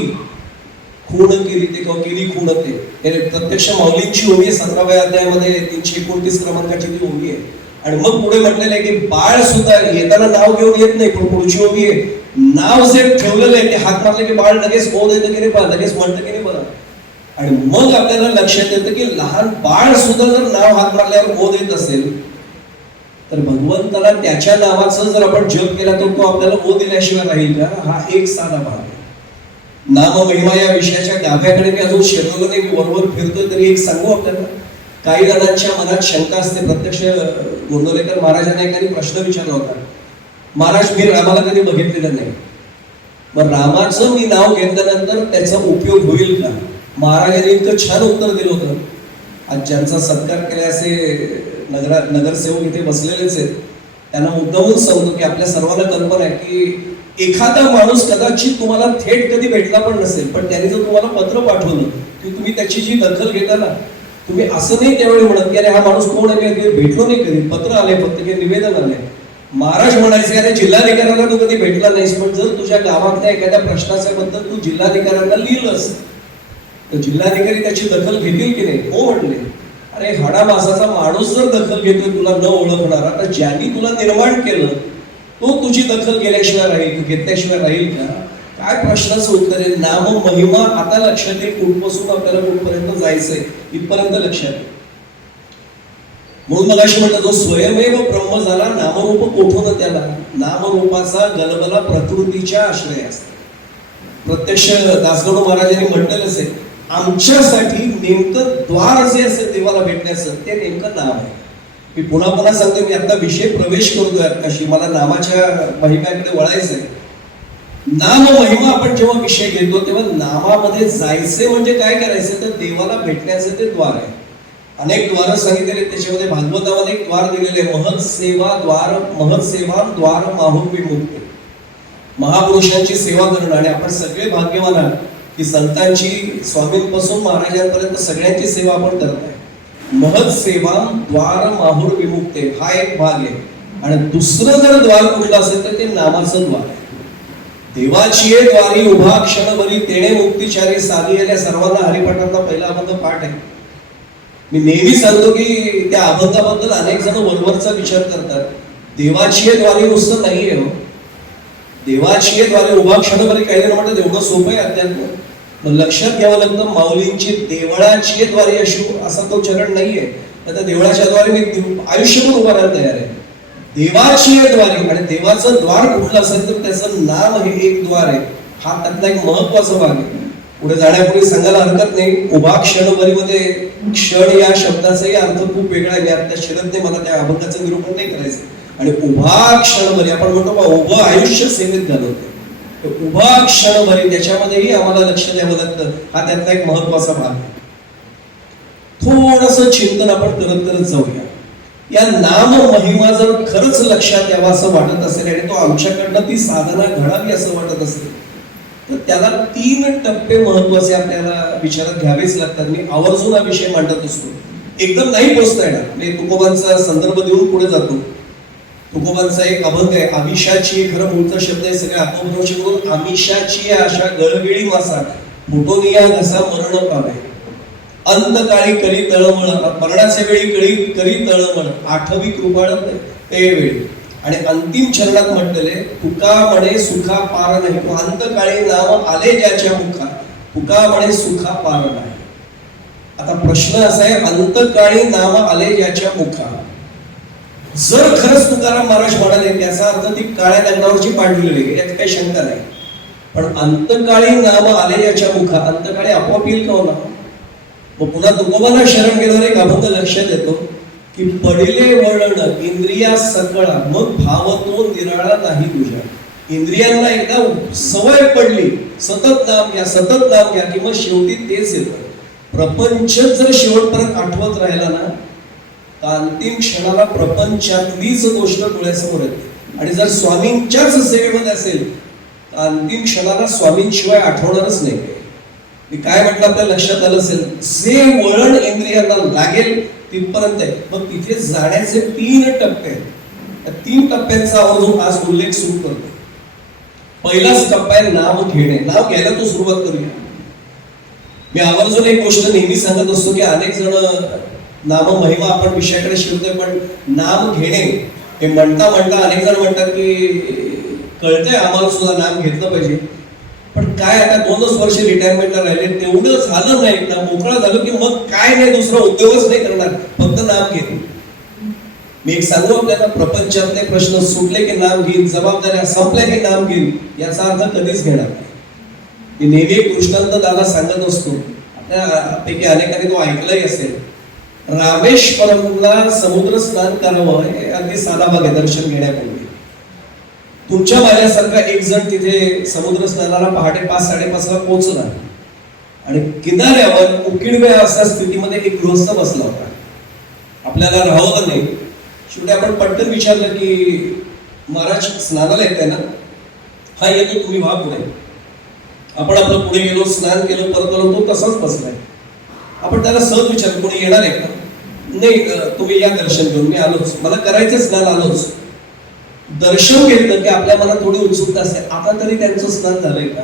खूण केली ते केली खूण ते प्रत्यक्ष माऊलींची ओवी आहे 17व्या अध्यायामध्ये 329 क्रमांकाची ती ओवी आहे. आणि मग पुढे म्हटलेलं आहे की बाळ सुद्धा येताना नाव घेऊन येत नाही, पण पुढची ओवी आहे नाव जे ठेवलेलं आहे ते हात मारले की बाळ लगेच बोध येतं की नाही पहा, लगेच म्हणतं की नाही बरं. आणि मग आपल्याला लक्षात येतं की लहान बाळ सुद्धा जर नाव हात मारल्यावर बोध येत असेल तर भगवंताला त्याच्या नावाचं जर आपण जप केला तर तो आपल्याला बोध दिल्याशिवाय राहील का? हा एक साधा भाग आहे. नाम महिमा या विषयाच्या गाभ्याकडे मी अजून शिरलो नाही, मी वरवर फिरतोय तरी एक सांगू आपल्याला. काही जणांच्या मनात शंका असते. प्रत्यक्ष गोंदवलेकर महाराजांना एखादी प्रश्न विचारला होता, महाराज मी रामाला कधी बघितलेलं नाही, मग रामाचं मी नाव घेतल्यानंतर त्याचा उपयोग होईल का? महाराजांनी इतकं छान उत्तर दिलं होतं. आज ज्यांचा सत्कार केला असे नगरसेवक इथे बसलेलेच आहेत, त्यांना मुद्दामून सांगतो की आपल्या सर्वांना कल्पना आहे की एखादा माणूस कदाचित तुम्हाला थेट कधी भेटला पण नसेल, पण त्याने जर तुम्हाला पत्र पाठवलं की तुम्ही त्याची जी दखल घेता ना, तुम्ही असं नाही त्यावेळी म्हणत की अरे हा माणूस कोण आहे, भेटलो नाही कधी, पत्र आले फक्त काही निवेदन आले. महाराज म्हणायचे अरे जिल्हाधिकाऱ्यांना तू कधी भेटला नाहीस, पण जर तुझ्या गावातल्या एखाद्या प्रश्नाच्या बद्दल तू जिल्हाधिकाऱ्यांना लिहिलंस तर जिल्हाधिकारी त्याची दखल घेतील की नाही? हो म्हटले. अरे हाडा मासाचा माणूस जर दखल घेतोय तुला न ओळखणारा, तर ज्यांनी तुला निर्माण केलं तो तुझी दखल घेतल्याशिवाय राहील का? काय प्रश्नाचं उत्तर आहे. नाम महिमा आता लक्षात येईल कुठपासून आपल्याला कुठपर्यंत जायचंय इथपर्यंत लक्षात येईल. म्हणून मग अशी म्हणतात जो स्वयमेव ब्रह्म झाला नामरूप कोठून त्याला, नामरूपाचा गलबला प्रकृतीच्या आश्रय असतो. प्रत्यक्ष दासगणू महाराजांनी म्हटलेलं असेल आमच्यासाठी नेमकं द्वार जे असेल देवाला भेटण्याचं ते नेमकं नाम आहे. मी पुन्हा पुन्हा सांगतो, मी आता विषय प्रवेश करतोय कशी मला नामाच्या महिम्याकडे वळायचंय. नाम महिमा आपण जेव्हा विषय घेतो तेव्हा नामामध्ये जायचे म्हणजे काय करायचं तर देवाला भेटण्याचं ते द्वार आहे. अनेक द्वार सांगितलेले, त्याच्यामध्ये भागवतामध्ये एक द्वार दिलेले महत् सेवा द्वार, महत् सेवा द्वार माहून विमुक्ती, महापुरुषांची सेवा करणं. आणि आपण सगळे भाग्यवान आहात की संतांची स्वामींपासून महाराजांपर्यंत सगळ्यांची सेवा आपण करताय. महत् सेवा द्वार माहुर विमुक्ते हा एक भाग आहे. आणि दुसरं जर द्वार कुठलं असेल तर ते नामाचं द्वार आहे. देवाची द्वारी उभा क्षणभरी तेणे मुक्तिचारी साधी या सर्वांना हरिपाठातला पहिला अभंग पाठ आहे. मी नेहमी सांगतो की त्या अभंगाबद्दल अनेक जण वरवरचा विचार करतात. देवाची द्वारी नुसतं नाहीये हो. देवाची द्वारे उभा क्षणभरी काही जण म्हणतात एवढं सोपं आहे अध्यात्म. लक्षात घ्यावं लागतं माऊलींची देवळाची द्वारे अशी असा तो चरण नाहीये. आता देवळाच्या द्वारे मी आयुष्यभर उभा राहायला तयार आहे. देवाची द्वारे, आणि देवाचं द्वार कुठलं असेल तर त्याचं नाम हे एक द्वार आहे. हा त्यातला एक महत्वाचा भाग आहे. पुढे जाण्यापूर्वी सांगायला हरकत नाही, उभा क्षणभरी मध्ये क्षण या शब्दाचाही अर्थ खूप वेगळा आहे. त्या शरदने मला त्या अभंगाचं निरूपण नाही करायचं. आणि उभा क्षणभरी आपण म्हणतो बा उभं आयुष्य सेवेत घालवतो, उभा क्षणभरी त्याच्यामध्येही आम्हाला लक्ष द्यावं लागतं. हा त्यातला एक महत्वाचा भाग आहे. थोडंसं चिंतन आपण करत जाऊया. या नाम महिमा जर खरंच लक्षात यावं असं वाटत असेल आणि तो आमच्याकडनं ती साधना घडावी असं वाटत असेल तर त्याला 3 टप्पे महत्वाचे आपल्याला विचारात घ्यावेच लागतात. मी आवर्जून हा विषय मांडत असतो. एकदम नाही पोचता येणार. मी तुकोबांचा संदर्भ देऊन पुढे जातो. तुकोबांचा एक अभंग आहे, आमिषाची, खरं मूळचा शब्द आहे सगळ्या अपभ्रंश करून, आमिषाची आशा गळवेळी मासा फुटोनिया घसा मरण पावे, अंतकाळी करी तळमळ, मरणाच्या वेळी करी तळमळ, आठवी कृपाळ ते वेळी. आणि अंतिम चरणात म्हटलेले तुका म्हणे सुखा पार नाही, अंतकाळी नाव आले ज्याच्या मुखा, तुका म्हणे सुखा पार नाही. आता प्रश्न असा आहे, अंतकाळी नाम आले ज्याच्या मुखा, जर खरंच तुकाराम महाराज म्हणाले त्याचा अर्थ ती काळ्या दगडावरची पांढरलेली, यात काही शंका नाही. पण अंतकाळी नाम आले याच्या मुखा अंतकाळी आपोआप येईल का हो नाम? मग पुन्हा तुकोबांना शरण घेणार एक अभंग लक्षात येतो की पडिले वळण इंद्रिया सकळा मग भाव तो निराळा नाही तुझ्या. इंद्रियांना एकदा सवय पडली सतत नाम घ्या की मग शेवटी तेच येतं. प्रपंच जर शेवटपर्यंत आठवत राहिला ना तर अंतिम क्षणाला प्रपंचातलीच गोष्ट डोळ्यासमोर येते. आणि जर स्वामींच्याच सेवेमध्ये असेल तर अंतिम क्षणाला स्वामींशिवाय आठवणारच नाही. मी काय म्हटलं आपल्या लक्षात आलं असेल, जे वळण इंद्रियांना लागेल तिथपर्यंत आहे. मग तिथे जाण्याचे 3 टप्पे आहेत. त्या 3 टप्प्यांचा आवर्जून आज उल्लेख सुरू करतो. पहिलाच टप्पा आहे नाम घेणे. नाव घ्यायला तो सुरुवात करूया. मी आवर्जून एक गोष्ट नेहमी सांगत असतो की अनेक जण नाम महिमा आपण विषयाकडे शिकतोय, पण नाम घेणे हे म्हणता अनेक जण म्हणतात की कळतंय आम्हाला सुद्धा नाम घेतलं पाहिजे, पण काय आता 2च वर्ष रिटायरमेंटला राहिले, तेवढं झालं नाही ना मोकळा झालो की मग काय नाही दुसरा उद्योगच नाही करणार, फक्त नाम घेतो. मी एक सांगू आपल्याला, प्रपंचातले प्रश्न सुटले की नाम घेईन, जबाबदाऱ्या संपल्या की नाम घेईन, याचा अर्थ कधीच घेणार नाही. मी नेहमी एक दृष्टांत दादा सांगत असतो, आपल्यापैकी अनेकांनी तो ऐकलाही असेल. रामेश्वरमला समुद्र स्नान करावं हे अगदी साधा भाग आहे दर्शन घेण्यापूर्वी. तुमच्या माझ्यासारखा एक जण तिथे समुद्र स्नानाला पहाटे 5-5:30ला पोहोचला आणि किनाऱ्यावर उकिडवे अशा स्थितीमध्ये एक गृहस्थ बसला होता. आपल्याला राहावं नाही. शेवटी आपण पटकन विचारलं की महाराज स्नानाला येते ना? हा येतो, तुम्ही व्हा पुढे. आपण आपलं पुढे गेलो, स्नान केलं, परत आलो, तो तसाच बसलाय. आपण त्याला सहज विचारलं कोणी येणार आहे का? नाही, तुम्ही या दर्शन घेऊन, मी आलोच, मला करायचं स्नान, आलोच. दर्शन घेतलं की आपल्या मनात थोडी उत्सुकता असते, आता तरी त्यांचं स्नान झालंय का?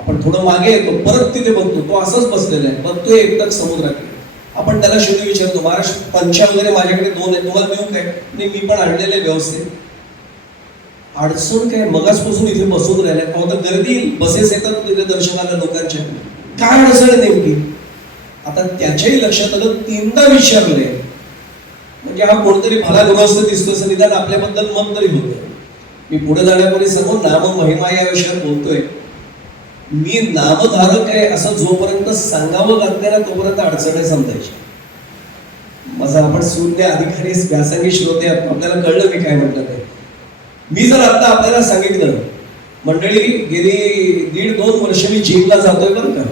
आपण थोडं मागे येतो, परत तिथे बघतो, तो असंच बसलेला आहे, बघतोय एकटक समुद्राकडे. आपण त्याला शेवटी विचारतो, महाराज पंचा वगैरे माझ्याकडे 2 आहेत, तुम्हाला देऊ काय? नाही, मी पण आणलेले व्यवस्थित. अडचण काय? मगाचपासून इथे बसून राहिल्या, का गर्दी बसेस येतात तिथे दर्शनाला लोकांच्या, काय अडचण आहे नेमकी? आता त्याच्याही लक्षात आलं, 3दा विचारले म्हणजे हा कोणतरी भला गृहस्थ दिसतोय, निदान आपल्याबद्दल मत तरी होतं. मी पुढे जाण्यापूर्वी सर्व नाम महिमा या विषयात बोलतोय. मी नामधारक आहे असं जोपर्यंत सांगावं लागते ना तोपर्यंत अडचणी समजायची. माझा आपण शून्य अधिकारी व्यासंगी श्रोते आपल्याला कळलं मी काय म्हटलं ते. मी जर आता आपल्याला सांगितलं मंडळी गेली 1.5-2 वर्ष मी जिमला जातोय बरं का,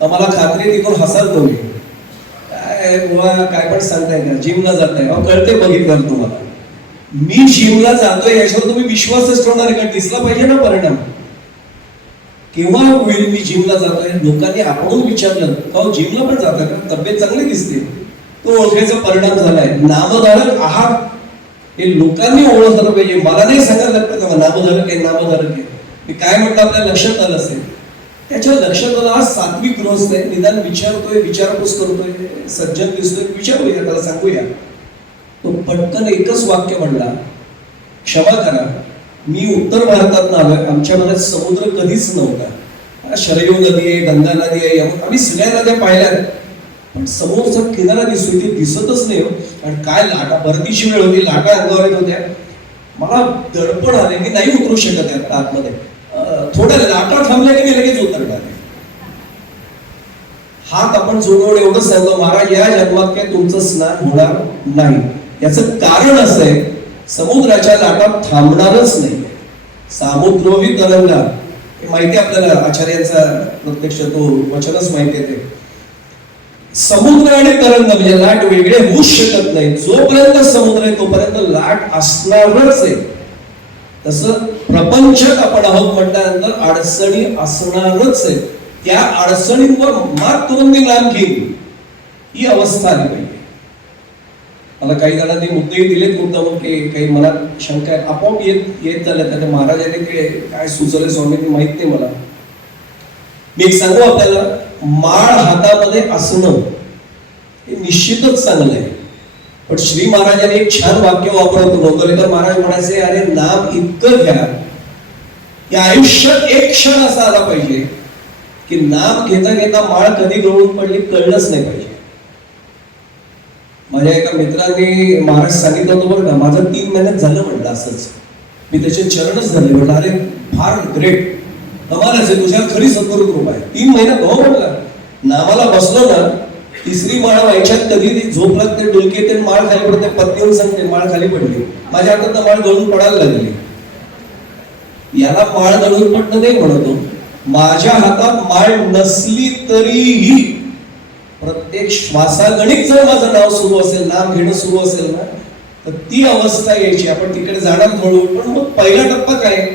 तर मला खात्री तिथून हसाल तुम्ही, काय बुवा काय पण सांगताय का जिमला जाताय? कळते बघितलं तुम्हाला. मी जिमला जातोय याच्यावर तुम्ही विश्वासच ठेवणार का? दिसला पाहिजे ना परिणाम. केव्हा होईल मी जिमला जातोय? लोकांनी आपण विचारलं का जिमला पण जाता का, तब्येत चांगली दिसते, तो ओळखायचा परिणाम झालाय. नामधारक आहात हे लोकांनी ओळखलं पाहिजे. मला नाही सांगायला लागतं का नामधारक आहे. मी काय म्हटलं आपल्या लक्षात आलं असेल, त्याच्या लक्षात आलं आज सात्विक गृहस्थ आहे, निदान विचारतोय, विचारपूस करतोय, सज्जन दिसतोय, विचारूया त्याला, सांगूया. तो पटकन एकच वाक्य म्हणला, क्षमा करा मी उत्तर भारतात आलोय, आमच्या भागात समुद्र कधीच नव्हता. शरयू नदी आहे, गंगा नदी आहे, आम्ही सगळ्या नद्या पाहिल्या, पण समोरचा किनारा दिसतोय ते दिसतच नाही. आणि काय लाटा, भरतीची वेळ होती, लाटा अंगावर येत होत्या, मला दडपण आले, मी नाही उतरू शकत आहे आतमध्ये. थोड्या लाटा थांबल्या की मी लगेच उतरणार. हात आपण जोडून एवढं सांगतो, महाराज या जन्मात काय तुमचं स्नान होणार नाही. याचं कारण असं आहे, समुद्राच्या लाटा थांबणारच नाही. सामुद्रोही तरंगा, हे माहिती आपल्याला आचार्यांचा प्रत्यक्ष तो वचनच माहिती आहे. ते समुद्र आणि तरंग म्हणजे लाट वेगळे होऊच शकत नाही. जोपर्यंत समुद्र आहे तोपर्यंत लाट असणारच आहे. तसं प्रपंचात आपण आहोत म्हटल्यानंतर अडचणी असणारच आहे. त्या अडचणींवर मात करून मी नाम घेईन ही अवस्था आली पाहिजे. मला काही जणांनी मुद्देही दिलेत मुद्दाम की काही मनात शंका आहे, आपोआप येत झाल्या. त्या महाराजांनी ते काय सुचवले स्वामींनी माहित नाही मला. मी एक सांगू आपल्याला, माळ हातामध्ये असणं हे निश्चितच चांगलं आहे. पण श्री महाराजांनी एक छान वाक्य वापरत गोंदवलेकर महाराज म्हणायचे, अरे नाम इतकं घ्या या आयुष्यात एक क्षण असा आला पाहिजे की नाम घेता घेता माळ कधी गळून पडली कळलंच नाही पाहिजे. माझ्या एका मित्रांनी महाराज सांगितलं होतं बरं का, माझं 3 महिन्यात झालं म्हटलं असंच. मी त्याचे चरणच झाले, म्हटलं अरे फार ग्रेट. कमालच आहे, तुझ्यावर खरी सद्गुरु कृपा आहे. 3 महिन्यात हो म्हटलं. नामाला बसलो ना, तिसरी माळ व्हायच्यात कधी ती झोप लागते, डुलकी येते, माळ खाली पडते, पत्नीहून सांगते माळ खाली पडली. माझ्या हातात माळ गळून पडायला लागली. याला माळ गळून पडणं नाही म्हणतो. माझ्या हातात माळ नसली तरीही प्रत्येक श्वासागणिक जर माझं नाव सुरू असेल, नाम घेणं सुरू असेल ना, तर ती अवस्था यायची. आपण तिकडे जाणार थोडं, पण मग पहिला टप्पा काय,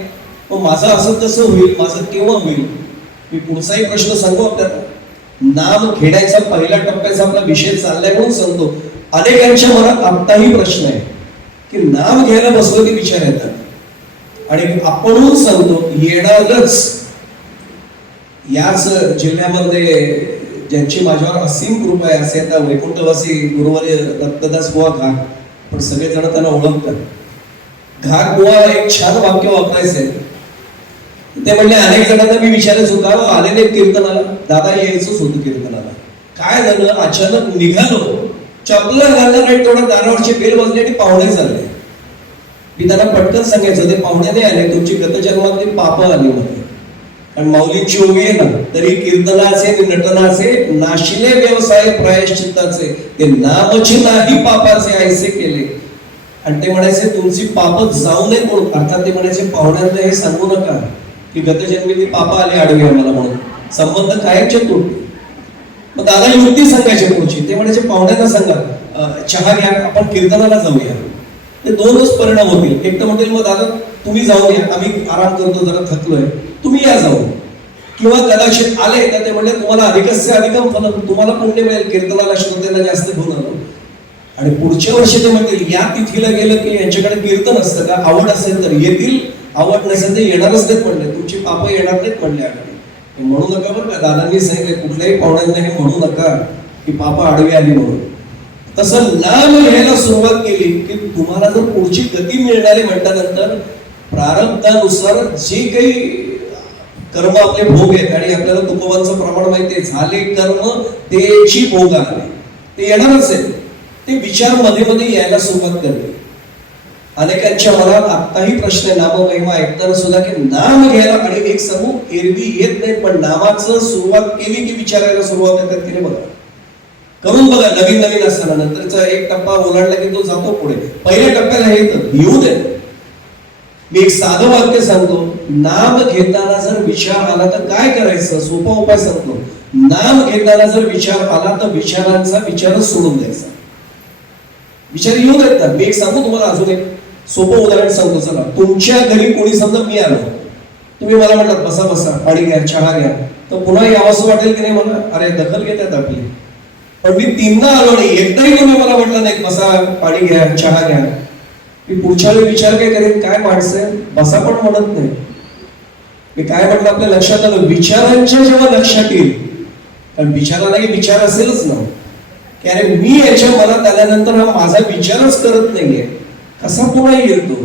मग माझं असं कसं होईल, माझं केव्हा होईल. मी पुढचाही प्रश्न सांगू आपल्याला. नाम घेण्याचा पहिल्या टप्प्याचा आपला विषय चाललाय म्हणून सांगतो. अनेकांच्या मनात आत्ताही प्रश्न आहे की नाम घ्यायला बसलो की विचार येतात, आणि आपणहून सांगतो येणारच. याच जिल्ह्यामध्ये ज्यांची माझ्यावर असीम कृपा आहे असे आता वैकुंठवासी गुरुवर्य दत्तदास बुवा घाग, पण सगळेजण त्यांना ओळखतात. घाग बुवा एक छान वाक्य वापरायचे. ते म्हणले, अनेक जणांना मी विचारायच होता, आलेले कीर्तनाला, दादा यायचंच होतं कीर्तनाला, काय झालं अचानक निघालो, चपला घालणार नाही तेवढ्या दारावरचे बेल वाजले आणि पाहुणे झाले. मी त्यांना पटकन सांगायचं, ते पाहुणे नाही आले, तुमची गतजन्मातली पाप आली मध्ये. आणि माऊलींची ओवी आहे ना, तरी कीर्तनाचे नटनाचे नाशिले व्यवसाय प्रायश्चित्ताचे, ते नामची नाही पापाचे ऐसे केले. आणि ते म्हणायचे तुमची पाप जाऊ नये म्हणून, अर्थात ते म्हणायचे पाहुण्यांना हे सांगू नका की गतजन्मी पाप आले आडवे आम्हाला म्हणून, संबंध कायमचे तुटले. मग दादा युक्ती सांगायचे पुढची. ते म्हणायचे पाहुण्यांना सांगा चहा घ्या, आपण कीर्तनाला जाऊया. ते 2च परिणाम होतील. एक तर म्हणतील मग दादा तुम्ही जाऊन या, आम्ही आराम करतो, जरा थकलोय, तुम्ही या जाऊन. किंवा कदाचित आले तर ते म्हणले तुम्हाला अधिकस्य अधिकम फल, तुम्हाला पुण्य मिळेल, कीर्तनाला श्रोतेला जास्त घेऊन आलो. आणि पुढच्या वर्षी ते म्हणतील या तिथीला गेलं की यांच्याकडे कीर्तन असतं का, आवड असेल तर येतील, आवड नसेल तर येणारच नाहीत म्हणले, तुमची पाप येणार नाहीत म्हणले. आकडे म्हणू नका बरं का, दादांनी सांगितले कुठल्याही पाहुण्यांना हे म्हणू नका की पाप आडवी आली म्हणून. तसं नाम घ्यायला सुरुवात केली की तुम्हाला जर पुढची गती मिळणारी म्हटल्यानंतर प्रारब्धानुसार जे काही कर्म आपले भोग आहेत, आणि आपल्याला तुकोबांचं प्रमाण माहिती, झाले कर्म तेची भोग आले, ते येणारच आहे. ते विचार मध्ये मध्ये यायला सुरुवात करते. अनेकांच्या मनात आत्ताही प्रश्न आहे नाम महिमा ऐकताना सुद्धा की नाम घ्यायला, आणि एक सांगू एरवी येत नाही, पण नामाचं सुरुवात केली की विचारायला सुरुवात करतात की बघा करून बघा. नवीन नवीन असताना नंतरचा एक टप्पा ओलांडला की तो जातो पुढे. पहिल्या टप्प्याला हे येऊ दे. मी एक साधं वाक्य सांगतो, नाम घेताना जर विचार आला तर काय करायचं, सोपा उपाय सांगतो. नाम घेताना जर विचार आला तर विचारांचा विचारच सोडून द्यायचा. विचार येऊ देत ना. मी एक सांगू तुम्हाला, अजून एक सोपं उदाहरण सांगतो. चला, तुमच्या घरी कोणी समजा मी आलो, तुम्ही मला म्हणलात बसा बसा, पाणी घ्या, चहा घ्या, तर पुन्हा यावंसं वाटेल की नाही मला, अरे दखल घेतात आपली. पण मी 3दा आलो नाही, एकदाही तुम्ही मला म्हटलं नाही बसा, पाणी घ्या, चहा घ्या, मी पुढच्या वेळी विचार काय करेन, काय माणसं बसा पण म्हणत नाही. मी काय म्हटलं आपल्या लक्षात आलं, विचारांच्या जेव्हा लक्षात येईल, कारण विचारालाही विचार असेलच ना, की अरे मी याच्या मनात आल्यानंतर हा माझा विचारच करत नाहीये, कसा पुन्हा येतो.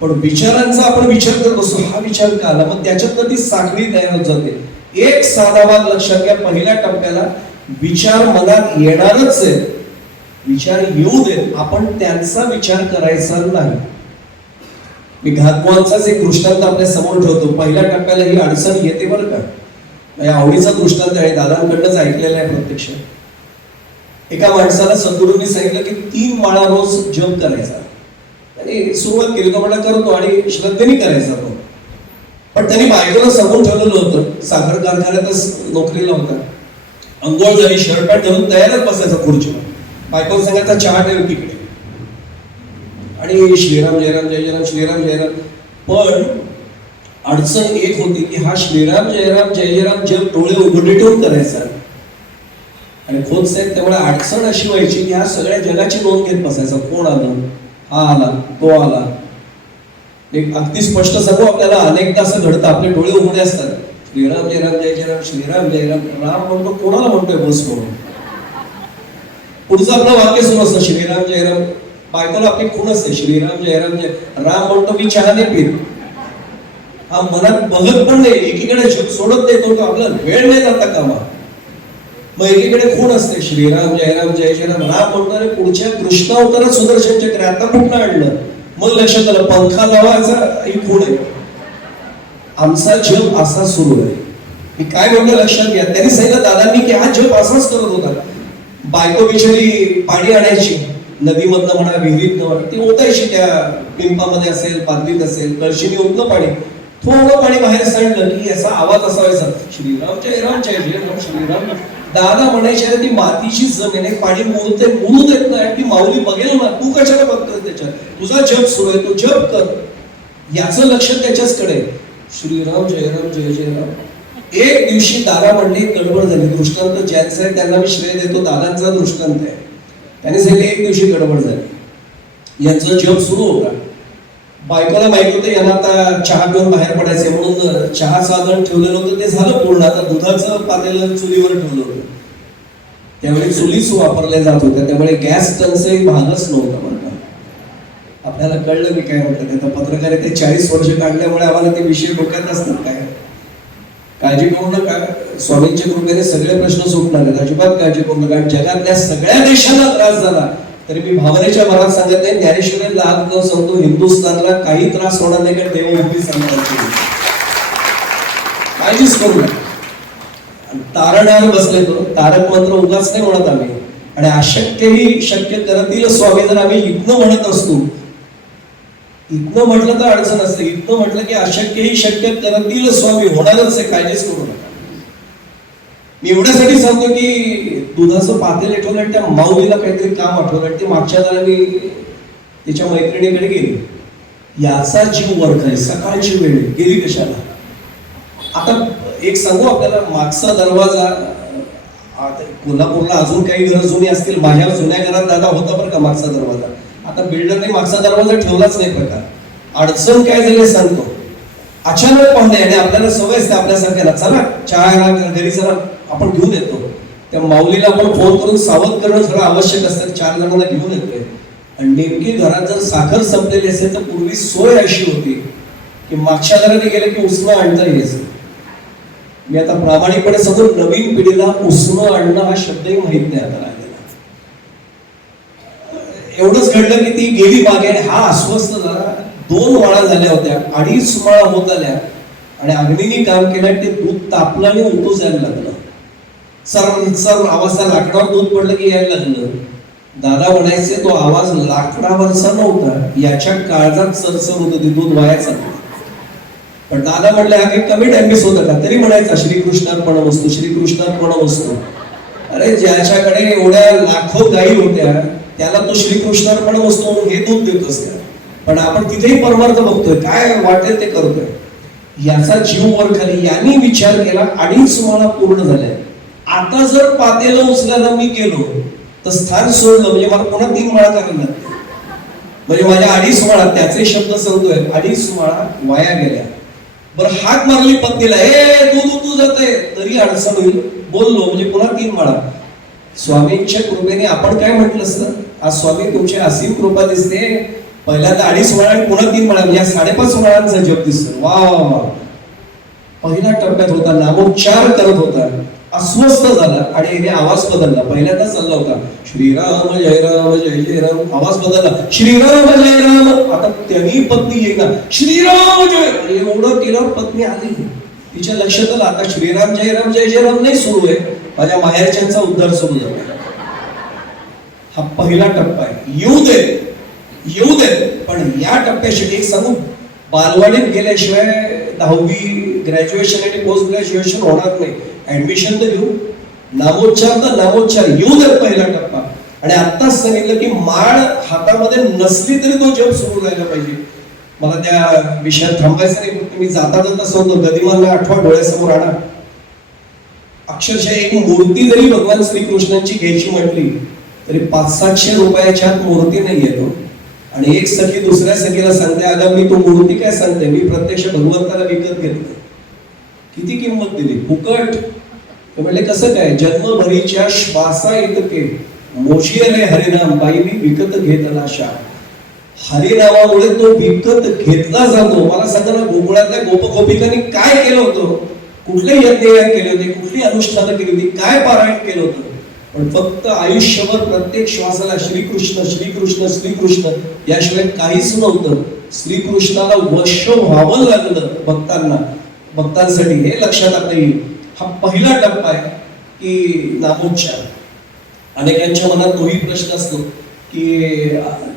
पण विचारांचा आपण विचार करत असतो, हा विचार का आला, मग त्याच्यातनं ती साखळी तयार होत जाते. एक साधा बाब लक्षात घ्या, पहिल्या टप्प्याला विचार मनात येणारच आहे, विचार येऊ देत, आपण त्यांचा विचार करायचा नाही. मी घातवांचाच एक दृष्टांत आपल्या समोर ठेवतो. पहिल्या टप्प्याला ही अडचण येते बरं का, माझ्या आवडीचा दृष्टांत आहे, दादांकडनंच ऐकलेला आहे प्रत्यक्ष. एका माणसाला सद्गुरूंनी सांगितलं की 3 माळा रोज जप करायचा, आणि सुरुवात केली, तो म्हणला करतो आणि श्रद्धेने करायचा तो. पण त्यांनी बायकोला सांगून ठेवलेलं होतं, साखर कारखान्यातच नोकरीला होता, अंघोळ झाली, शर्ट पॅन्ट घालून तयारच बसायचा खुर्चीवर, बायकोला सांगायचा चहा ठेव तिकडे, आणि श्रीराम जयराम जय जयराम श्रीराम जयराम. पण अडचण एक होती की हा श्रीराम जयराम जय जयराम जप डोळे उघडे ठेवून करायचा. आणि खोत साहेब त्यामुळे अडचण अशी व्हायची की हा सगळ्या जगाची नोंद घेत बसायचा, कोण आलं, हा आला, तो आला. एक अगदी स्पष्ट सांगू आपल्याला, अनेकदा असं घडतं, आपले डोळे उघडे असतात, श्रीराम जयराम जय जयराम श्रीराम जयराम, राम म्हणतो कोणाला म्हणतोय बस म्हणून, पुढचं आपलं वाक्य सुरू असतं श्रीराम जयराम, बायकोला आपली खूण असते श्रीराम जयराम जय, राम म्हणतो मी चहा नाही पीत, हा मनात बघत पण नाही, एकीकडे सोडत नाही तो, आपला वेळ नाही जाता कामा. मग एकीकडे खूण असते श्रीराम जयराम जय जयराम, राम म्हणतो अरे पुढच्या कृष्ण अवतारात सुदर्शन चक्र आता कुठं आणलं, मग लक्षात आलं पंखा लावायचा ही खूण आहे. आमचा जप असा सुरू आहे. मी काय म्हणतो लक्षात घ्या. त्यांनी सांगितलं दादांनी की हा जप असाच करत होता. बायको बिचारी पाणी आणायची नदीमधनं म्हणा विहिरीतनं म्हणा, ती ओतायची त्या पिंपामध्ये असेल बादलीत असेल कळशीने ओतलं पाणी. थोडं पाणी बाहेर सांडलं की याचा आवाज असा व्हायचा, श्रीराम जय राम जय जय राम श्रीराम. दादा म्हणायचे ती मातीची जमीन आहे, पाणी मुरू देत नाही. ती माऊली बघेल ना, तू कशाला बघतोय त्याच्यात, तुझा जप सुरू आहे, तू जप कर. याचं लक्ष त्याच्याचकडे. श्रीराम जय राम जय जय राम. एक दिवशी दादा म्हणले गडबड झाली. दृष्टांत ज्यांचं आहे त्यांना मी श्रेय देतो, दादांचा दृष्टांत आहे. त्याने सांगितलं एक दिवशी गडबड झाली, यांचं जप सुरू होता. बायकोला माहित होतं यांना आता चहा पिऊन बाहेर पडायचे, म्हणून चहा साधन ठेवलेलं होतं ते झालं पूर्ण. आता दुधाचं पातेलं चुलीवर ठेवलं होतं. त्यावेळी चुलीच वापरल्या जात होत्या, त्यामुळे गॅस टंचाई भागच नव्हता. म्हणतात आपल्याला कळलं मी काय म्हणतात. आता पत्रकारिता 40 वर्ष काढल्यामुळे आम्हाला ते विषय डोक्यात असतात. काय काळजी करू नका, स्वामींच्या कृपेने सगळे प्रश्न सुटणार आहेत, अजिबात काळजी करू नका. जगातल्या सगळ्या देशांना त्रास झाला तरी मी भावनेच्या भरात सांगत नाही, ज्ञानेश्वरी लाभ न सांगतो हिंदुस्थानला काही त्रास होणार नाही का देवभूमी सांगतात. काळजीच करू नका. तारण्यावर बसले तो तारक मंत्र उगाच नाही म्हणत आम्ही. आणि अशक्यही शक्य करतील स्वामी जर आम्ही इथनं म्हणत असतो, इथनं म्हटलं तर अडचण असते, इथनं म्हटलं की अशक्यही शक्य करतील स्वामी, होणारच आहे. काळजीच करू नका. मी एवढ्यासाठी सांगतो की दुधाचं पातेल ठेवलं आणि त्या माऊलीला काहीतरी काम आठवलं आणि ते मागच्या दारा मी तिच्या मैत्रिणीकडे गेली. याचा जीव वरखाय, सकाळची वेळ गेली कशाला. आता एक सांगू आपल्याला, मागचा दरवाजा कोल्हापूरला अजून काही घर जुनी असतील, माझ्या जुन्या घरात दादा होता बरं का मागचा दरवाजा. आता बिल्डरने मागचा दरवाजा ठेवलाच नाही प्रकार. अडचण काय झाली सांगतो. अचानक पाहुणे आणि आपल्याला सवय असते आपल्यासारख्याला, चला चहा घरी चला आपण घेऊन येतो. त्या माऊलीला आपण फोन करून सावध करणं थोडं आवश्यक असतं. 4 जणांना घेऊन येतोय आणि नेमकी घरात जर साखर संपलेली असेल तर पूर्वी सोय अशी होती की मागच्या घराने गेले की उसणं आणता यायचं. मी आता प्रामाणिकपणे सांगतो, नवीन पिढीला उसणं आणणं हा शब्दही माहित नाही आता लागलेला. एवढंच घडलं की ती गेली मागे आणि हा अस्वस्थ झाला. 2 वाळा झाल्या होत्या, 2.5 माळा होत आल्या आणि अग्नीने काम केलं. ते दूध तापलं आणि उतू जायला लागलं. सर आवाज लाकडावर दूध पडलं की यायला लागलं. दादा म्हणायचे तो आवाज लाकडावरचा नव्हता, याच्या काळजात सरसर होत होती, दूध वायाचा. पण दादा म्हणले हा काही कमी टाइमपास होता का, तरी म्हणायचा श्रीकृष्णार्पण वस्तू श्रीकृष्णार्पण वस्तू. अरे ज्याच्याकडे एवढ्या लाखो गायी होत्या त्याला तो श्रीकृष्णार्पण वस्तू हे दूध देतोस का. पण आपण तिथेही परमार्थ बघतोय, काय वाटेल ते करतोय. याचा जीव वर खाली. यांनी विचार केला 2.5 माळा पूर्ण झाल्या, आता जर पातेलं उचलायला मी गेलो तर स्थान सोडलं म्हणजे मला पुन्हा 3 माळा करायला लागते. म्हणजे माझ्या 2.5 माळा, त्याचे शब्द सांगतोय, 2.5 माळा वाया गेल्या. बरं हाक मारली पत्नीला, ए तू जाते, तरी अडचण होईल. बोललो म्हणजे पुन्हा 3 माळा. स्वामींच्या कृपेने आपण काय म्हटलं असतं, आज स्वामी तुमची असीम कृपा दिसते. पहिल्यांदा 2.5 माळा आणि पुन्हा 3 माळा म्हणजे 5.5 माळांचा जप दिसतो. वा वा वा. पहिल्या टप्प्यात होता, नामोच्चार करत होता, अस्वस्थ झाला आणि याने आवाज बदलला. पहिल्यांदा चालला होता श्रीराम जय राम जय जय राम, आवाज बदलला श्रीराम जय राम. आता त्यांनी पत्नी येईना, श्रीराम जय. एवढं केल्यावर पत्नी आली. तिच्या लक्षात आलं आता श्रीराम जय जय राम नाही सुरू आहे, माझ्या माहेरच्यांचा उद्धार सुरू झाला. हा पहिला टप्पा आहे. येऊ दे. पण या टप्प्यासाठी एक सांगू, बालवाडीत गेल्याशिवाय 10वी ग्रॅज्युएशन आणि पोस्ट ग्रॅज्युएशन होणार नाही. ऍडमिशन तर घेऊ, नामोच्चार येऊ दे पहिला टप्पा. आणि आत्ताच सांगितलं की माळ हातामध्ये नसली तरी तो जप सुरू राहिला पाहिजे. मला त्या विषयात थांबायचं नाही, फक्त मी जाता सांगतो, गदिमांना आठवा डोळ्यासमोर आणा. अक्षरशः एक मूर्ती जरी भगवान श्रीकृष्णांची घ्यायची म्हटली तरी 500-700 रुपयाच्या आत मूर्ती नाही येतो. आणि एक सखी दुसऱ्या सखीला सांगते, अगं मी तो मूर्ती काय सांगते, मी प्रत्यक्ष भगवंताला विकत घेतलं. किती किंमत दिली, फुकट. ते म्हणले कसं काय, जन्मभरीच्या श्वासा इतके मोशियले हरिनाम बाईनी विकत घेतला शा. हरिनामामुळे तो विकत घेतला जातो. मला सांगा ना, गोकुळातल्या गोपगोपिकांनी काय केलं होतं, कुठले यज्ञ केले होते, कुठली अनुष्ठानं केली होती, काय पारायण केलं होतं. पण फक्त आयुष्यभर प्रत्येक श्वासाला श्रीकृष्ण श्रीकृष्ण श्रीकृष्ण याशिवाय काहीच नव्हतं. श्रीकृष्णाला वश व्हावं लागलं भक्तांना. भक्तांसाठी हे लक्षात आता येईल. हा पहिला टप्पा आहे की नामोच्चार. अनेकांच्या मनात तोही प्रश्न असतो की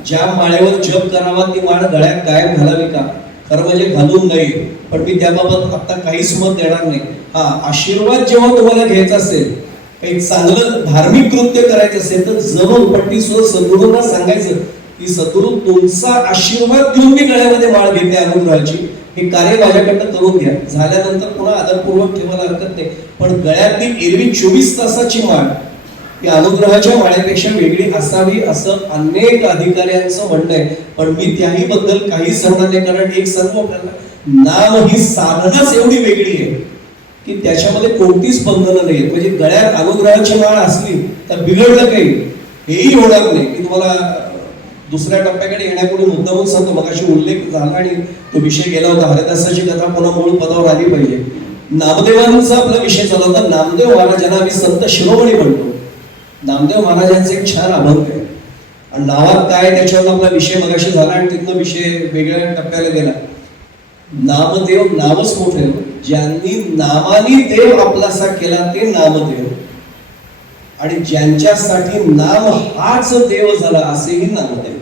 ज्या माळेवर जप करावा ती माळ गळ्यात कायम घालावी का? खरं म्हणजे घालून नाही, पण मी त्याबाबत आता काहीच मत देणार नाही. हा, आशीर्वाद जेव्हा तुम्हाला घ्यायचा असेल, काही चांगलं धार्मिक कृत्य करायचं असेल तर जरूर पट्टी सुद्धा सद्गुरूंना सांगायचं की सद्गुरू तुमचा आशीर्वाद घेऊन मी गळ्यामध्ये माळ घेते अनुग्रहाची, हे कार्य माझ्याकडनं करून घ्या. झाल्यानंतर पुन्हा आदरपूर्वक ठेवायला हरकत नाही, पण गळ्यातली एरवी 24 तासाची माळ ही अनुग्रहाच्या माळेपेक्षा वेगळी असावी असं अनेक अधिकाऱ्यांचं म्हणणं आहे. पण मी त्याही बद्दल काही सांगणार नाही, कारण एक सांगू आपल्याला, नाम ही साधनाच एवढी वेगळी आहे की त्याच्यामध्ये कोणतीच बंधनं नाही. म्हणजे गळ्यात अनुग्रहाची माळ असली तर बिघडलं काही हेही होणार नाही. की तुम्हाला दुसऱ्या टप्प्याकडे येण्यापूर्वी मुद्दामून सांगतो, मगाशी उल्लेख झाला आणि तो विषय गेला होता, हरिदासाची कथा पुन्हा मूळ पदावर आली पाहिजे. नामदेवांचा आपला विषय चालू होता. नामदेव महाराजांना आम्ही संत शिरोमणी म्हणतो. नामदेव महाराजांचे एक छान अभंग आहे आणि नावात काय त्याच्यावर आपला विषय मगाशी झाला आणि तिथनं विषय वेगळ्या टप्प्याला गेला. नामदेव नावच मोठे, ज्यांनी नामानी देव आपलासा केला ते नामदेव, आणि ज्यांच्यासाठी नाम हाच देव झाला असेही नामदेव.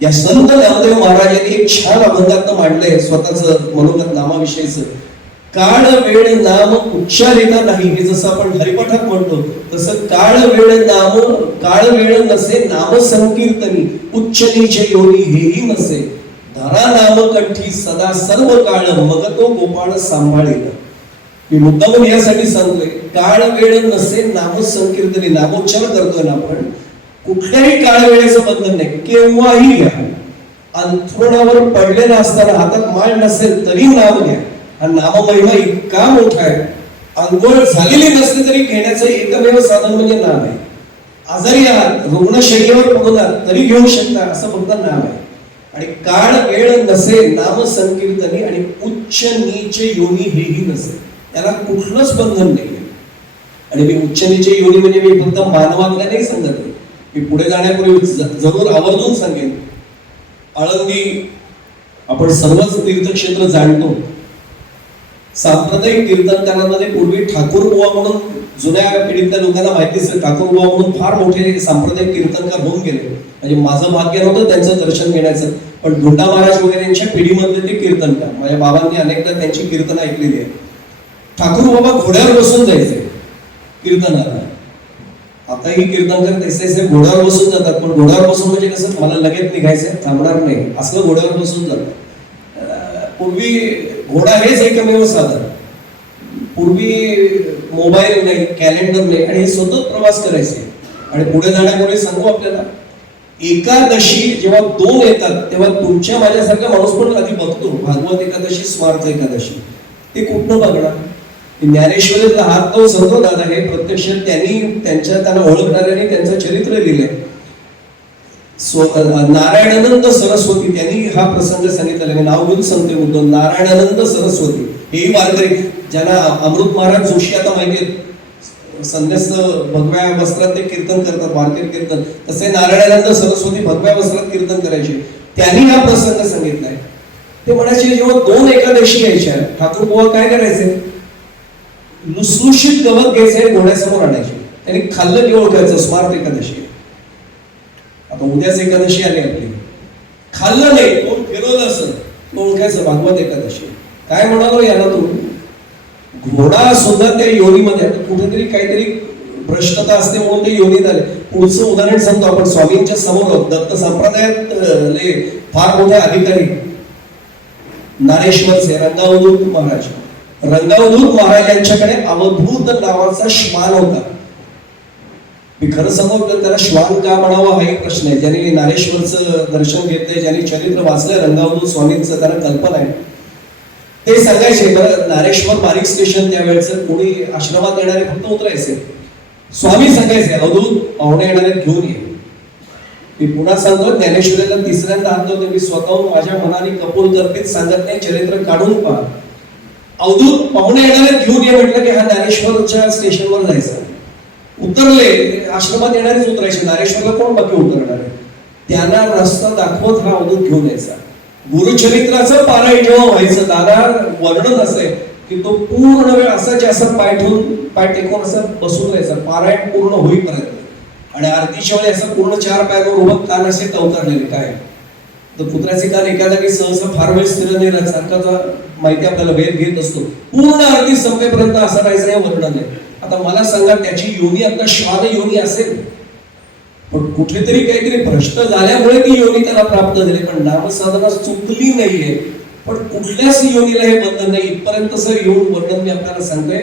या संत नामदेव महाराजांनी एक छान अभंगात मांडलंय स्वतःच मनोगत नामाविषयीच. काळ वेळ नाम उच्चारिता नाही, हे जसं आपण हरिपाठात म्हणतो तसं काळ वेळ नसे नाम संकीर्तनी, उच्च नीच योनी हेही नसे, धरा नाम कंठी सदा सर्व काळ, मग तो गोपाळ सांभाळेल. मी मुद्दामून यासाठी सांगतोय, काळ वेळ नसे नाम संकीर्तनी, नामोच्चार करतोय ना आपण, कुठल्याही काळ वेळेचं बंधन नाही, केव्हाही घ्या. अंथरुणावर पडलेला असताना हातात माळ नसेल तरी नाम घ्या. हा नाममहिमा इतका मोठा आहे, अंघोळ झालेली नसली तरी घेण्याचं एकमेव साधन म्हणजे नाम आहे. आजारी आहात, रुग्णशय्येवर पडलात तरी घेऊ शकता, असं फक्त नाम आहे. आणि काळ वेळ नसे नाम संकीर्तनी, आणि उच्च नीच योनी हेही नसे, त्याला कुठलंच बंधन नाही. आणि मी उच्च नीच योनी म्हणजे मी फक्त मानवातल्या नाही सांगत, मी पुढे जाण्यापूर्वी जरूर आवर्जून सांगेन. आळंदी आपण सर्वच तीर्थक्षेत्र जाणतो. सांप्रदायिक कीर्तनकारांमध्ये पूर्वी ठाकूरबुवा म्हणून, जुन्या पिढीतल्या लोकांना माहितीच आहे, ठाकूरबुवा म्हणून फार मोठे सांप्रदायिक कीर्तनकार होऊन गेले. म्हणजे माझं भाग्य नव्हतं त्यांचं दर्शन घेण्याचं, पण धोंडा महाराज वगैरेंच्या पिढीमधले ते कीर्तनकार, माझ्या बाबांनी अनेकदा त्यांची कीर्तन ऐकलेली आहे. ठाकूर बाबा घोड्यावर बसून जायचे कीर्तनाला. आताही कीर्तनकार तसे घोड्यावर बसून जातात, पण घोड्यावर बसून म्हणजे कसं, मला लगेच निघायचंय, थांबणार नाही असं घोड्यावर बसून जातात. पूर्वी घोडा हेच एकमेव साधन. पूर्वी मोबाईल नाही, कॅलेंडर नाही, आणि हे सतत प्रवास करायचे. आणि पुढे जाण्यापूर्वी सांगू आपल्याला, एकादशी जेव्हा 2 येतात तेव्हा तुमच्या माझ्यासारखा माणूस पण आधी बघतो, भागवत एकादशी, स्वार्थ एकादशी, ते कुठनं बघणार? ज्ञानेश्वरीतला हात तो सांगतो दादा, हे प्रत्यक्ष त्यांना ओळखणाऱ्यांनी त्यांचं चरित्र दिलंय. नारायणानंद सरस्वती त्यांनी हा प्रसंग सांगितलेला, नाव घेऊन सांगते उद्धव, नारायणानंद सरस्वती हेही वारकरी, ज्यांना अमृत महाराज जोशी आता माहिती आहे, संन्यास्त भगव्या वस्त्रात ते कीर्तन करतात, वारकरी कीर्तन, तसे नारायणानंद सरस्वती भगव्या वस्त्रात कीर्तन करायचे. त्यांनी हा प्रसंग सांगितलाय. ते म्हणायचे जेव्हा 2 एकादशी यायच्या, ठाकूर बुवा काय करायचे, लुसलुशीत गवत घ्यायचे, घोड्यासमोर आणायचे, त्यांनी खाल्लं की ओळखायचं स्मार्ट एकादशी. आता उद्याच एकादशी आली आपली, खाल्लं नाही, कोण फिरवलं असं ओळखायचं भागवत एकादशी. काय म्हणालो याला तू, घोडा सुद्धा त्या योनीमध्ये कुठेतरी काहीतरी भ्रष्टता असते म्हणून ते योनीत आले. पुढचं उदाहरण सांगतो आपण, स्वामींच्या समोर दत्त संप्रदायात फार मोठे अधिकारी नारेश्वरचे रंगावधूत महाराज, रंगावधूत महाराज यांच्याकडे अवधूत नावाचा श्वान होता. मी खरं सांगू, त्याला श्वान का म्हणावं हा एक प्रश्न आहे. ज्यांनी नारेश्वरचं दर्शन घेतलंय, ज्यांनी चरित्र वाचलंय रंगावधूत स्वामींचं, त्यांना कल्पना आहे. ते सांगायचे, बरं नारेश्वर बारीक स्टेशन त्यावेळेचं, कोणी आश्रमात येणारे फक्त उतरायचे. स्वामी सांगायचे अवधूत पाहुणे येणारे घेऊन ये. मी पुन्हा सांगतो, ज्ञानेश्वरीला 3ऱ्यांदा आणतो, मी स्वतःहून माझ्या मनाने कबूल करतेच सांगत नाही, चरित्र काढून पहा. अवधूत पाहुणे येणारे घेऊन ये म्हटलं की हा ज्ञानेश्वरच्या स्टेशनवर जायचा. उतरले, आश्रमात येणारेच उतरायचे, नारेश्वरला कोण बाकी उतरणार आहे, त्यांना रस्ता दाखवत हा अवधूत घेऊन यायचा. गुरुचरित्राचं पारायण जेव्हा व्हायचं, दादा वर्णन असे की तो पूर्ण वेळ असाच असं पाय टेकून असं बसून राहायचा पारायण पूर्ण होईपर्यंत. आणि आरतीच्या वेळी असं पूर्ण 4 पायावर उभं, कान असे टवकारलेले. काय तर पुत्राचे कान एका जागी सहसा फार वेळ स्थिर नाही राहत, सारखाचा माहिती आपल्याला भेद घेत असतो. पूर्ण आरती संपेपर्यंत असं राहायचं हे वर्णन आहे. आता मला सांगा, त्याची योनी आता श्वान योनी असेल, पण कुठेतरी काहीतरी भ्रष्ट झाल्यामुळे ती योनी त्याला प्राप्त झाली, पण नामसाधना चुकली नाहीये. पण कुठल्याच योनीला हे बंधन नाही, इथपर्यंत येऊन वर्णन मी आपल्याला सांगतोय.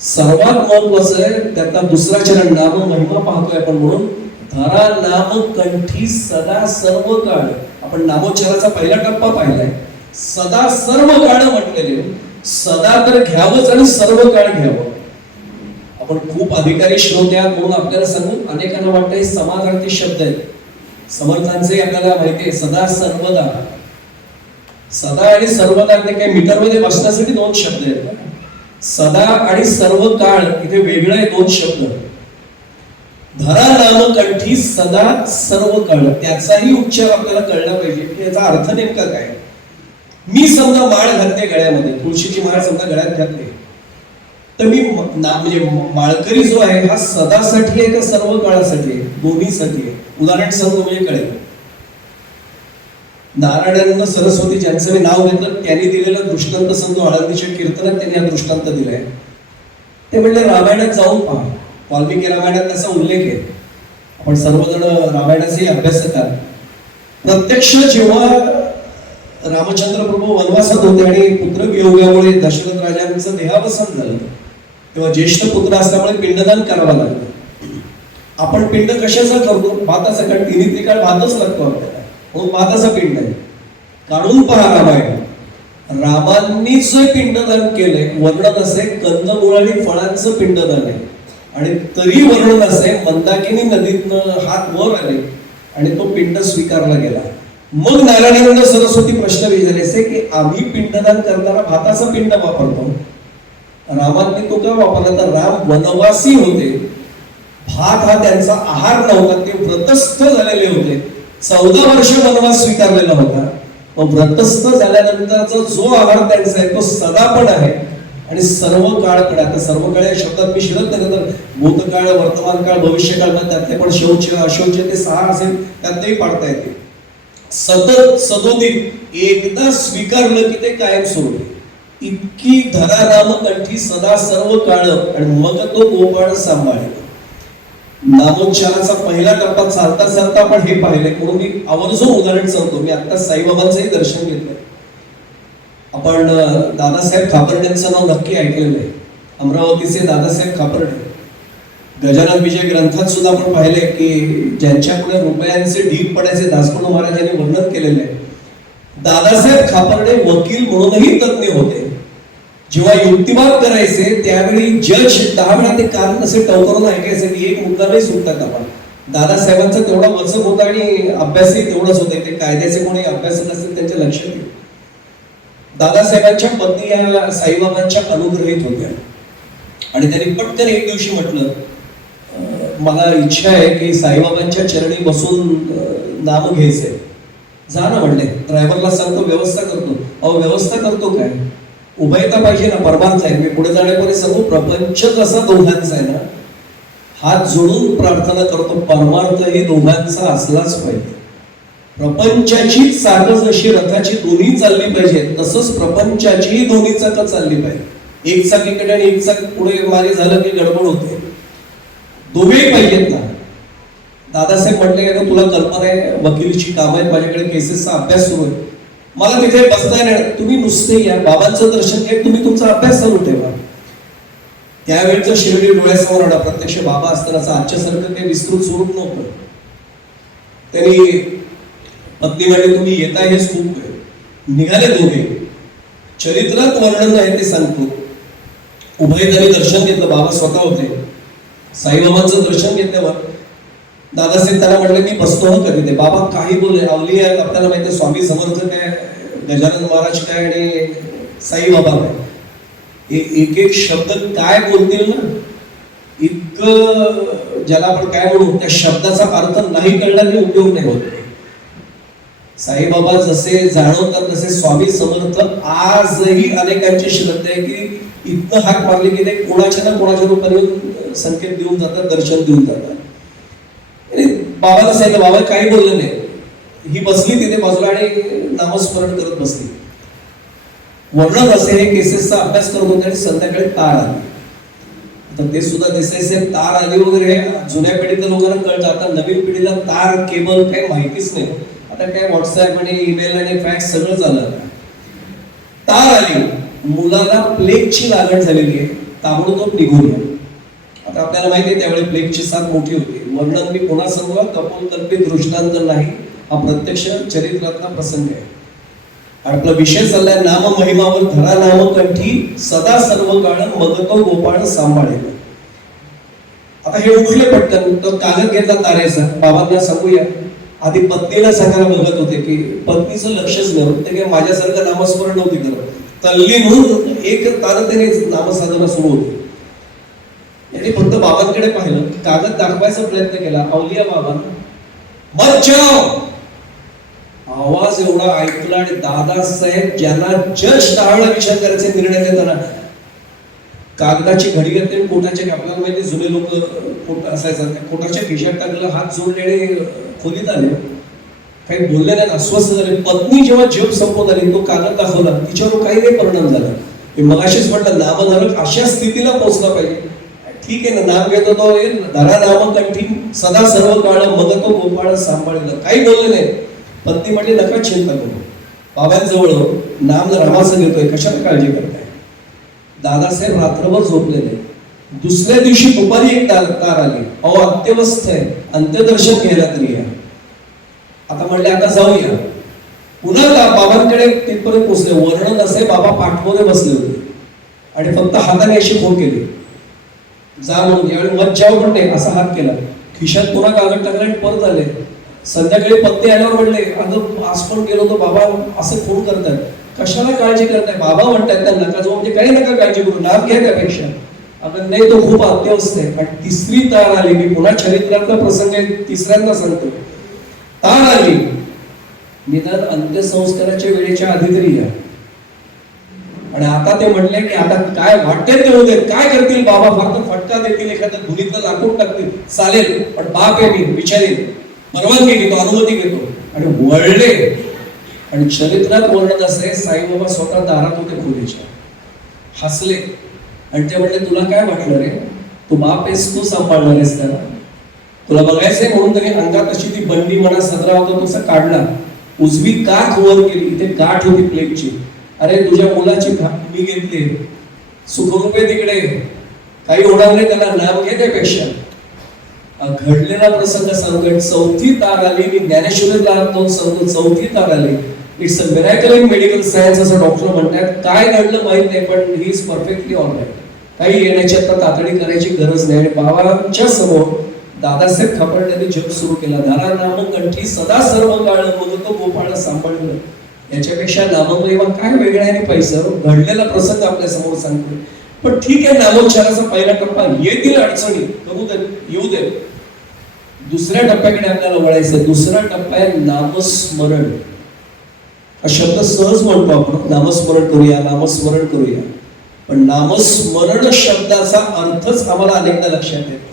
सर्वात महत्वाचं आहे त्याचा दुसरा चरण, नाम महिमा पाहतोय आपण. म्हणून धरा नाम कंठी सदा सर्व काळ. आपण नामोच्चाराचा पहिला टप्पा पाहिलाय, सदा सर्व काळ म्हटलेले. सदा तर घ्यावंच आणि सर्व काळ घ्यावं. आपण खूप अधिकारी श्रोते आहात म्हणून आपल्याला सांगू, अनेकांना वाटतं हे समाजार्थी शब्द आहेत. समर्थांचे आपल्याला माहिती आहे, सदा सर्वदा. सदा आणि सर्वदा ते काही मीटरमध्ये बसण्यासाठी 2 शब्द आहेत. सदा आणि सर्व काळ इथे वेगळे 2 शब्द. धरा नाम कंठी सदा सर्व काळ, त्याचाही उच्चार आपल्याला कळला पाहिजे की याचा अर्थ नेमका काय. मी समजा माळ घातले गळ्यामध्ये, तुळशीची माळ समजा गळ्यात घातली, तर मी म्हणजे माळकरी जो आहे हा सदासाठी आहे का सर्व काळासाठी आहे? दोन्हीसाठी आहे. उदाहरण सांगतो म्हणजे कळेल. नारायणानंद सरस्वती ज्यांचं मी नाव घेतलं त्यांनी दिलेला दृष्टांत सांगतो. आळंदीच्या कीर्तनात त्यांनी हा दृष्टांत दिलाय. ते म्हणले रामायणात जाऊन पहा. वाल्मिकी रामायणात त्याचा उल्लेख आहे. आपण सर्वजण रामायणाचे अभ्यासक आहात. प्रत्यक्ष जेव्हा रामचंद्र प्रभू वनवासात होते आणि पुत्र वियोगामुळे दशरथ राजांचं देहावसान झालं, तेव्हा ज्येष्ठ पुत्र असल्यामुळे पिंडदान करावं लागलं. आपण पिंड कशाचा करतो? भाताचा, कारण 3 त्रिकाळ भातच लागतो आपल्याला, म्हणून भाताचा पिंड आहे. काढून पहा रामायण. रामांनी जे पिंडदान केलंय वर्णन असे कंदमुळ आणि फळांचं पिंडदान आहे. आणि तरी वर्णन असे मंदाकिनी नदीतनं हात वर आले आणि तो पिंड स्वीकारला गेला. मग नारायणानंद सरस्वती प्रश्न विचारले असे की आम्ही पिंडदान करताना भाताचा पिंड वापरतो, रामांनी तो का वापरला? तर राम वनवासी होते, भात हा त्यांचा आहार नव्हता, ते व्रतस्थ झालेले होते. 14 वर्ष वनवास स्वीकारलेला होता. मग व्रतस्थ झाल्यानंतरचा जो आहार त्यांचा आहे तो सदा पण आहे आणि सर्व काळ पण. आता सर्व काळ या शब्दात मी शिरत नाही, तर भूतकाळ, वर्तमान काळ, भविष्यकाळ, त्यातले पण शौच अशौच ते 6 असेल त्यातही पाडता येते. सतत सदोदित एकदा स्वीकारलं की ते कायम स्वरूपी. इतकी धरा नाम कंठी सदा सर्व काळ आणि मग तो गोपाळ सांभाळे. नामोच्चाराचा पहिला टप्पा चालता चालता आपण हे पाहिले, म्हणून मी आवर्जून उदाहरण सांगतो. मी आता साईबाबांचंही दर्शन घेतलंय. आपण दादासाहेब खापर्डेंचं नाव नक्की ऐकलेलं आहे. अमरावतीचे दादासाहेब खापर्डे. गजानन विजय ग्रंथात सुद्धा आपण पाहिले की ज्यांच्याकडे रुपयांचे ढीग पडायचे दासगुरू महाराजांनी वर्णन केलेले आहे. दादासाहेब खापर्डे वकील म्हणूनही तज्ञ होते. जेव्हा युक्तिवाद करायचे त्यावेळी जज 10 वेळा ते कान असे टवकरून ऐकायचे की एक मुद्दा नाही सुटतात. आपण दादासाहेबांचा तेवढा वचक होता आणि अभ्यासही तेवढाच होते. ते कायद्याचे कोणी अभ्यासक असतील त्यांच्या लक्षात येईल. दादासाहेबांच्या पत्नी या साईबाबांच्या अनुग्रहित होत्या आणि त्यांनी पटकन एक दिवशी म्हटलं, मला इच्छा आहे की साईबाबांच्या चरणी बसून नाम घ्यायचंय. जा ना म्हणले. ड्रायव्हरला सांगतो व्यवस्था करतो. अहो व्यवस्था करतो काय, उभयता पाहिजे ना, परमार्थ आहे. मी पुढे जाण्यापूर्वी सांगू, प्रपंच जसा दोघांचा आहे ना, हात जोडून प्रार्थना करतो, परमार्थ ही दोघांचा असलाच पाहिजे. प्रपंचाची चाक जशी रथाची दोन्ही चालली पाहिजे, तसंच प्रपंचाची दोन्ही चाक चालली पाहिजे. एक चाक इकडे आणि एक चाक पुढे मागे झालं की गडबड होते. दोघेही पाहिजेत ना. दादासाहेब म्हटले का तुला कल्पना आहे, वकिलीची काम आहेत, माझ्याकडे केसेसचा अभ्यास सुरू आहे, मला तिथे बसता नाही, तुम्ही नुसते या, बाबांचं दर्शन घ्या, तुम्ही तुमचा अभ्यास चालू ठेवा. त्यावेळचं शिर्डी डोळ्यासमोर आला. प्रत्यक्ष बाबा असतानाचा आजच्यासारखं काही विस्तृत स्वरूप नव्हतं. त्यांनी पत्नी म्हणले तुम्ही येता हेच खूप. निघाले दोघे. चरित्रात वर्णन आहे ते सांगतो. उभयतांनी दर्शन घेतलं. बाबा स्वतः होते. साईबाबांचं दर्शन घेतल्यावर दादासाहेब त्यांना म्हटले मी बसतो हो कधी. ते बाबा काही बोलले, अवली आहेत आपल्याला माहिती, स्वामी समर्थ काय, गजानन महाराज काय आणि साईबाबा काय, एक एक शब्द काय बोलतील ना, इतकं ज्याला आपण काय म्हणू, त्या शब्दाचा अर्थ नाही कळला की उपयोग नाही होत. साईबाबा जसे जाणवतात तसे स्वामी समर्थ आजही अनेकांची श्रद्धा आहे की इतकं हाक मारली की ते कोणाच्या ना कोणाच्या रूपाने संकेत देऊन जातात, दर्शन देऊन जातात. बाबाला सांगितलं, बाबा काही बोलले नाही. ही बसली तिथे बाजूला आणि नामस्मरण करत बसली. वर्णन असे हे केसेसचा अभ्यास करत होते आणि संध्याकाळी तार आली. आता ते सुद्धा दिसायचे तार आली वगैरे जुन्या पिढीतल्या लोकांना कळतं. आता नवीन पिढीला तार केबल काही माहितीच नाही. आता काय व्हॉट्सअप आणि ईमेल आणि फॅक्स सगळं झालं. तार आली, मुलाला प्लेगची लागण झालेली आहे, ताबडतोब निघून या. आता आपल्याला माहिती आहे त्यावेळी प्लेगची साथ मोठी होती. वर्णन मी पुन्हा सांगू, कपोलकल्पित दृष्टांत नाही, हा प्रत्यक्ष चरित्रातला प्रसंग आहे. आपला विषय चाललाय नाम महिमावर धरा नाम कंठी सदा सर्व काळ मगतो गोपाळ सांभाळेल. आता हे उठले पटकन, तो कागद घेतला तारेचा. बाबांना सांगूया, आधी पत्नीला सांगायला बघत होते की पत्नीचं लक्षच नव्हतं. ते काय माझ्यासारखं नामस्मरण नव्हती करत. तल्लीन होऊन एक तारतेने नामसाधना सुरू होती. यांनी फक्त बाबांकडे पाहिलं, कागद दाखवायचा प्रयत्न केला. अवलिया बाबा मत जाओ. आवाज एवढा ऐकला आणि दादासाहेब ज्यांना जस्ट टाळला विचार करायचे निर्णय घेताना कागदाची घडी घेतली, कोटाच्या, आपल्याला माहिती जुने लोक कोट असायचं, त्या कोटाच्या खिशात टाकलं, हात जोडलेले खोलीत आले, काही बोलले नाही, अस्वस्थ झाले. पत्नी जेव्हा जप संपवत आली, तो कागद दाखवला, तिच्यावर काही नाही परिणाम झाला. मी मगाशीच म्हटलं, नामधारक अशा स्थितीला पोहोचला पाहिजे. ठीक आहे ना, नाम घेतो तो धरा नाम कंठी सदा सर्व काळ मग तो गोपाळ सांभाळलं. काही बोलले नाही. पत्नी म्हटली, नका चिंता करू, बाबांजवळ नाम रामाचं घेतोय, कशाला काळजी करताय. दादासाहेब रात्रभर झोपलेले. दुसऱ्या दिवशी दुपारी एक तार आली, अहो अंत्यवस्थ आहे, अंत्यदर्शन घ्यायला तरी या. आता म्हणले आता जाऊया. पुन्हा बाबांकडे तिथपर्यंत पोहोचले. वर्णन असे, बाबा पाठमोरे बसले होते आणि फक्त हाताने अशी फोन केली, जा म्हणून. यावेळी मत जाऊ पण नाही, असा हात केला. खिशात पुन्हा कागद टाकला आणि परत आले. संध्याकाळी पत्नी आल्यावर म्हणले, अगं आज पण गेलो तो बाबा असं फोन करतात, कशाला काळजी करताय. बाबा म्हणतात त्या नका जाऊ, म्हणजे काही नका काळजी करू, नाम घ्या त्यापेक्षा. अगं नाही, तो खूप अत्यवस्थ आहे. आणि तिसरी तार आली. मी पुन्हा चरित्रातला प्रसंग आहे, तिसऱ्यांदा सांगतो. तार आली, निदान अंत्यसंस्काराच्या वेळेच्या आधी तरी या. आणि आता ते म्हणले की आता काय वाटते ते होते, काय करतील बाबा, फक्त फटका देतील, एखाद्या धुनीतलं लाकूड टाकतील, चालेल, पण बाप आहे, मी विचारेन, परवानगी घेतो, अनुमती घेतो. आणि वळले. आणि चरित्रात वर्णन असे, साईबाबा स्वतः दारात होते खोलीच्या, हसले आणि ते म्हणले, तुला काय वाटलं रे, तू बाप आहेस, तू सांभाळणार आहेस त्याला, तुला बघायचंय म्हणून तरी अंगात अशी ती बंडी म्हणा सदरा होता तसा काढला. उजवी काख वर केली, इथे गाठ होती प्लेगची. अरे तुझ्या मुलाची मी घेतली, सुखरूपे तिकडे, काही होणार नाही, त्याला नाम घे त्यापेक्षा. घडलेला प्रसंग सांगतोय. चौथी तार आली. मी ज्ञानेश्वरीला दोन सांगतो, चौथी तार आली. It's a miracle in medical science असं डॉक्टर म्हणतात. काय घडलं माहित नाही, पण ही इज परफेक्टली ऑलराईट. काही येण्याची आता तातडी करायची गरज नाही. आणि बाबांच्या समोर दादासाहेब खापर्डेंनी जप सुरू केला. धरा नाम कंठी सदा सर्व काळ मग तो गोपाळ सांभाळलं. याच्यापेक्षा नाममहिमा काय वेगळा आहे पैसा. घडलेला प्रसंग आपल्या समोर सांगतोय. पण ठीक आहे, नामोच्चाराचा पहिला टप्पा, येतील अडचणी, करू दे, येऊ दे. दुसऱ्या टप्प्याकडे आपल्याला वळायचं. दुसरा टप्पा आहे नामस्मरण. हा शब्द सहज म्हणतो आपण, नामस्मरण करूया, नामस्मरण करूया. पण नामस्मरण शब्दाचा अर्थच आम्हाला अनेकदा लक्षात येतो.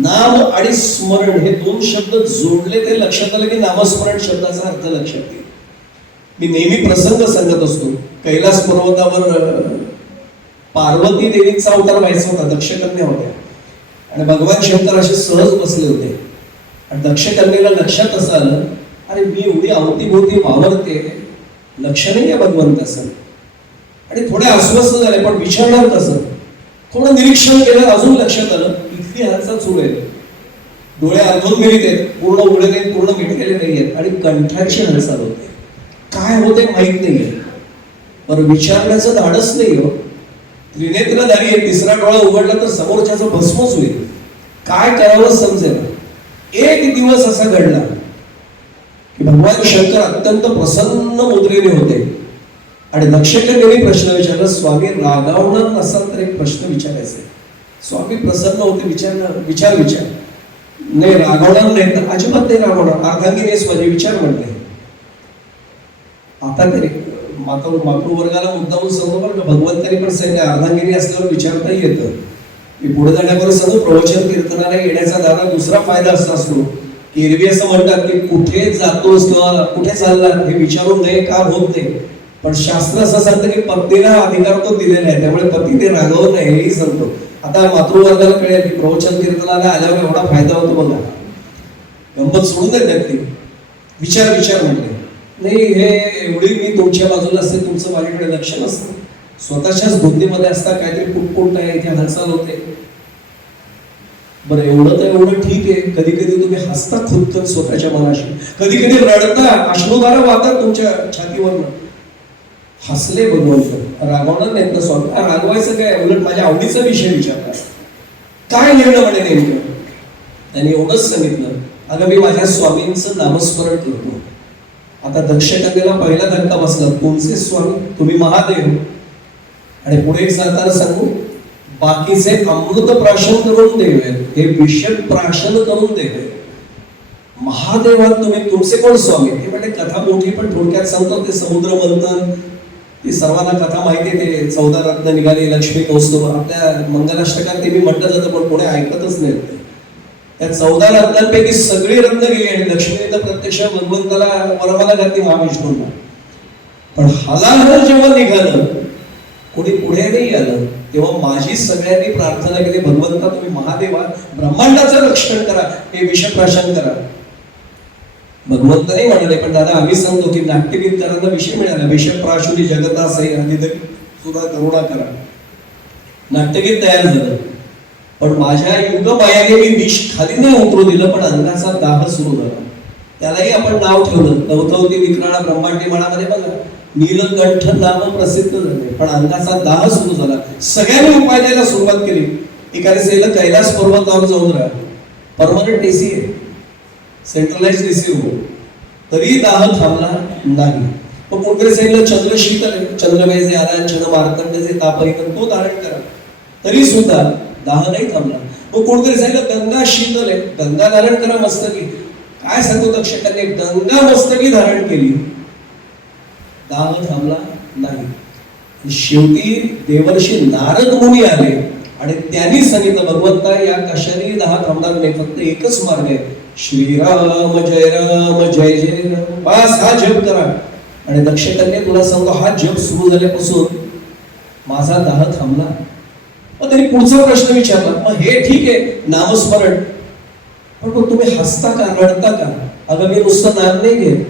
नाम आणि स्मरण हे दोन शब्द जोडले, ते लक्षात आलं की नामस्मरण शब्दाचा अर्थ लक्षात येईल. मी नेहमी प्रसंग सांगत असतो. कैलास पर्वतावर पार्वती देवीचा अवतार व्हायचा होता, दक्षकन्या होत्या आणि भगवान शंकर असे सहज बसले होते. आणि दक्षकन्येला लक्षात असं आलं, अरे मी एवढी अवतीभोवती वावरते, लक्ष नाही आहे भगवंताचं. आणि थोडे अस्वस्थ झाले, पण विचारणार कसं. थोडं निरीक्षण केलं, अजून लक्षात आलं, इथली हालचाल सुरू आहे, डोळे अर्धून मिळत आहेत, पूर्ण उघडे नाहीत, पूर्ण मिटलेले नाहीयेत, आणि कंठाची हालचाल होते. काय होते माहित नाहीये, पण विचारण्याचं धाडस नाही हो. त्रिनेत्रधारी आहे, तिसरा डोळा उघडला तर समोरच्याचं भस्मच होईल, काय करावं समजेल. एक दिवस असा घडला की भगवान शंकर अत्यंत प्रसन्न मुद्रेने होते आणि दक्षकन्येने प्रश्न विचारला, स्वामी रागावणार नसाल तर एक प्रश्न विचारायचा आहे. स्वामी प्रसन्न होते, विचार नाही, रागवणार नाही तर अजिबात नाही रागवणार, अर्धांगिनी माझे विचार म्हणते. आता तरी मातृवर्गाला मुद्दामून सांगतो बरं का, भगवंतानी पण सांगितलं अर्धांगिनी असल्यावर विचारताही येतं की पुढे जाण्यावर सांगतो प्रवचन कीर्तनाला येण्याचा दादा दुसरा फायदा असा असतो की एरवी असं म्हणतात की कुठे जातोस किंवा कुठे चालला हे विचारून नये का होत नाही, पण शास्त्र असं सांगतं की पत्नीला अधिकार तो दिलेला आहे, त्यामुळे पतीने रागवू नये हेही सांगतो. आता मातृवर्गाला कळेल की प्रवचन कीर्तनाला आल्यावर एवढा फायदा होतो बघा. गंमत सोडून देत ती विचार म्हटले नाही हे एवढी मी तुमच्या बाजूला असते तुमचं माझ्याकडे लक्ष नसतं, स्वतःच्याच धोतीमध्ये असता काहीतरी कुटकुट नाही इथे हालचाल होते. बरं एवढं तर एवढं ठीक आहे, कधी कधी तुम्ही हसता खुदकन स्वतःच्या मनाशी, कधी कधी रडता, अश्रुधारा वाहतात तुमच्या छातीवरनं. हसले भगवंत, रागवणार नाहीत ना स्वामी. रागवायचं काय, उलट माझ्या आवडीचा विषय विचारला, काय लिहिलं म्हणे नेमकं. त्यांनी एवढंच सांगितलं, अगं मी माझ्या स्वामींचं नामस्मरण करतो. आता दक्षकन्येला पहिला धक्का बसला, तुमचे स्वामी, तुम्ही महादेव. आणि पुढे सांगताना सांगू, बाकीचे अमृत प्राशन करून देवे, हे विष प्राशन करून देवे. महादेवात तुम्ही, तुमचे कोण स्वामी? हे म्हणजे कथा मोठी, पण थोडक्यात सांगतो. ते समुद्र मंथन, ती सर्वांना कथा माहिती आहे. ते 14 रत्न निघाली, लक्ष्मी कौस्तुभ, आपल्या मंगलाष्टकात ते मी म्हटलं जातं, पण कोणी ऐकतच नाही. त्या 14 रत्नांपैकी सगळी रत्न गेली आणि लक्ष्मीने तर प्रत्यक्ष भगवंताला वरमाला घातली महाविष्णूंना. पण हलाहल जेव्हा निघालं, कोणी पुढे नाही आलं, तेव्हा माझी सगळ्यांनी प्रार्थना केली, भगवंता तुम्ही महादेवा ब्रह्मांडाचं रक्षण करा, हे विषप्राशन करा. भगवंत नाही म्हणाले, पण दादा आम्ही सांगतो की नाट्यगीतकारांना विषय मिळाला, विषप्राशुरी जगता सही अधिक सुद्धा करुणा करा. नाट्यगीत तयार झालं, पण माझ्या युगमायाने मी विष खाली नाही उतरू दिलं, पण अंगाचा दाह सुरू झाला. त्यालाही आपण नाव ठेवलं, नवथवती विक्राळा ब्रह्मांडी मळामध्ये बघा, नीलकंठ नाम प्रसिद्ध झाले, पण अंगाचा दाह सुरू झाला. सगळ्यांनी उपाय द्यायला सुरुवात केली. एखाद्या सेला कैलास पर्वतावर जाऊन राहा, परमनंट एसी आहे, सेंट्रलाइज एसी हो, तरी दाह थांबला नाही. मग कोणतरी सांगितलं चंद्र शीतल आहे, चंद्रवैजे आला, चंद्र मार्तंडेचे ताप आहे, तो धारण करा, तरी सुद्धा दाह नाही थांबला. मग कोणतरी सांगितलं गंगा शीतल आहे, गंगा धारण करा मस्तकी. काय सांगतो दक्षकाने, गंगा मस्तकी धारण केली, दाह थांबला नाही. शेवटी देवर्षी नारद मुनी आले आणि त्यांनी सांगितलं, भगवंता या कशाने दाह थांबणार नाही, फक्त एकच मार्ग आहे, श्रीराम जय जय राम, बस हा जप करा. आणि दक्षकन्या तुला सांगतो, हा जप सुरू झाल्यापासून माझा दाह थांबला. मग त्यांनी पुढचा प्रश्न विचारला, मग हे ठीक आहे नामस्मरण, पण मग तुम्ही हसता का, रडता का? अगं मी नुसतं नाम नाही घेत,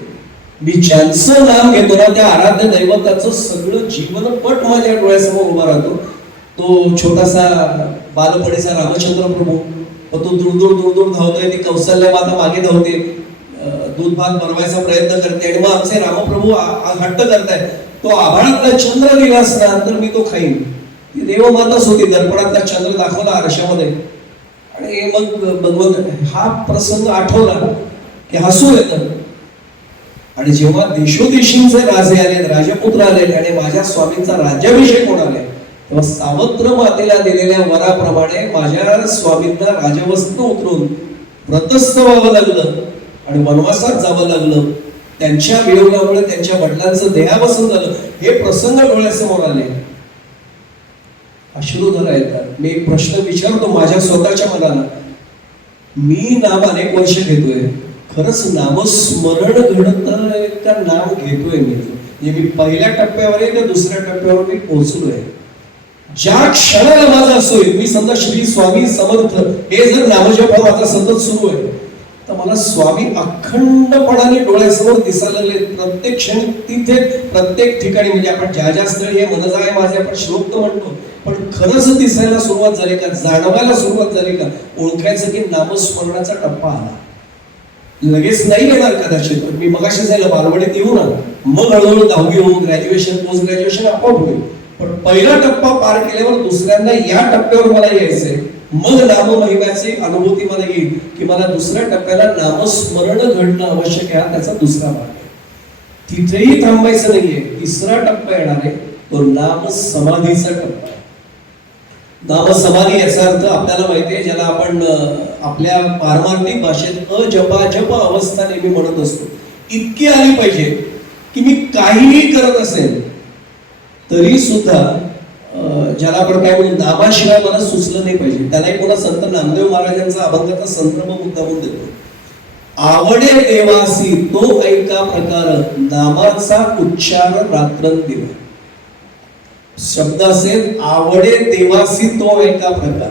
मी ज्यांचं नाम घेतो ना त्या आराध्य दैवताचं सगळं जीवनपट माझ्या डोळ्यासमोर उभा राहतो. तो छोटासा बालपणीचा रामचंद्र प्रभू, तो दूर धावतोय, ती कौशल्या माता मागे धावते, दूध भात बनवायचा प्रयत्न करते, आणि मग आमचे रामप्रभू हट्ट करतायत, तो आभाळातला चंद्र दिला असता तर मी तो खाईन. ती देवमाताच होती, दर्पणातला चंद्र दाखवला आरशामध्ये. आणि मग भगवंत हा प्रसंग आठवला की हसू येतं. आणि जेव्हा देशोदेशींचे राजे आले, राजपुत्र आले आणि माझ्या स्वामींचा राज्याभिषेक होणार आहे, तेव्हा सावत्र मातेला दिलेल्या वराप्रमाणे माझ्या स्वामींना राजवस्त्र उतरून व्रतस्थ व्हावं लागलं आणि वनवासात जावं लागलं. त्यांच्या वियोगामुळे त्यांच्या वडिलांचं देहावसन झालं. हे प्रसंग डोळ्यासमोर आले, अश्रुधारा येतात. मी एक प्रश्न विचारतो माझ्या स्वतःच्या मनाला, मी नाम अनेक वर्ष घेतोय, खरंच नामस्मरण घडतंय का नाम घेतोय मी? म्हणजे मी पहिल्या टप्प्यावर आहे का दुसऱ्या टप्प्यावर मी पोहोचलोय? ज्या क्षणाला माझा असोय, मी समजा श्री स्वामी समर्थ हे जर नामजप माझा सतत सुरू आहे, तर मला स्वामी अखंडपणाने डोळ्यासमोर दिसायला लागले. प्रत्येक क्षणी तिथे, प्रत्येक ठिकाणी. म्हणजे आपण ज्या ज्या स्थळी हे मनजा आहे माझे आपण श्लोक तर म्हणतो, पण खरंच दिसायला सुरुवात झाली का, जाणवायला सुरुवात झाली का, ओळखायचं की नामस्मरणाचा टप्पा आला. लगेच नाही येणार कदाचित, मी मगाशी जायला बालवाडीत येऊ ना, मग हळूहळू 10वी होऊन ग्रॅज्युएशन, पोस्ट ग्रॅज्युएशन आपोआप होईल. पण पहिला टप्पा पार केल्यावर दुसऱ्यांदा या टप्प्यावर मला यायचंय, मग नाममहिम्याची अनुभूती मला येईल की मला दुसऱ्या टप्प्याला नामस्मरण घडणं आवश्यक आहे. त्याचा दुसरा भाग आहे. तिथेही थांबायचं नाहीये, तिसरा टप्पा येणार आहे, तो नाम समाधीचा टप्पा. नाम समाधी याचा अर्थ आपल्याला माहिती आहे, ज्याला आपण आपल्या पारमार्थिक भाषेत अजपा जप अवस्था नेहमी म्हणत असतो, इतकी आली पाहिजे की मी काहीही करत असेल तरी सुद्धा ज्याला आपण काय म्हणू नामाशिवाय मला सुचलं नाही पाहिजे. त्याला एक पुन्हा संत नामदेव महाराजांचा अभंगाचा संदर्भ मुद्दामून देतो. आवडे देवासी तो ऐका प्रकार, नामाचा उच्चार रात्रंदिवस. शब्द असेल आवडे देवासी तो ऐका प्रकार.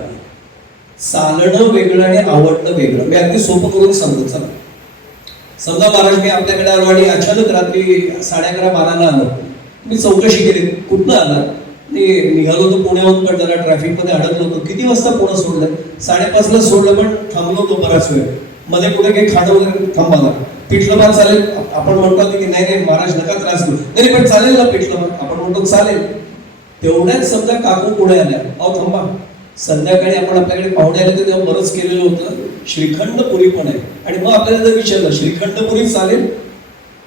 चालणं वेगळं आणि आवडणं वेगळं. मी अगदी सोपं करून सांगतो. चला समजा महाराज मी आपल्याकडे आलो आणि अचानक रात्री 11:30-12ला आलो. मी चौकशी केली कुठनं आला. निघालो होतो पुण्याहून, पण जरा ट्रॅफिकमध्ये अडकलो होतो. किती वाजता पुणे सोडलं? 5:30ला सोडलं, पण थांबलो होतो बराच वेळ. मध्ये कुठे काही खाणं वगैरे थांबाला. पिठलं भात चालेल आपण म्हणतो की नाही महाराज नका त्रास घेऊ. नाही पण चालेल ना पिठलं भात, आपण म्हणतो चालेल. तेवढ्याच समजा काकू पुढे आल्या. अहो थांबा, संध्याकाळी आपण आपल्याकडे पाहुणे आले तेव्हा बरंच केलेलं होतं, श्रीखंड पुरी पण आहे. आणि मग आपल्याला जर विचारलं श्रीखंड पुरी चालेल,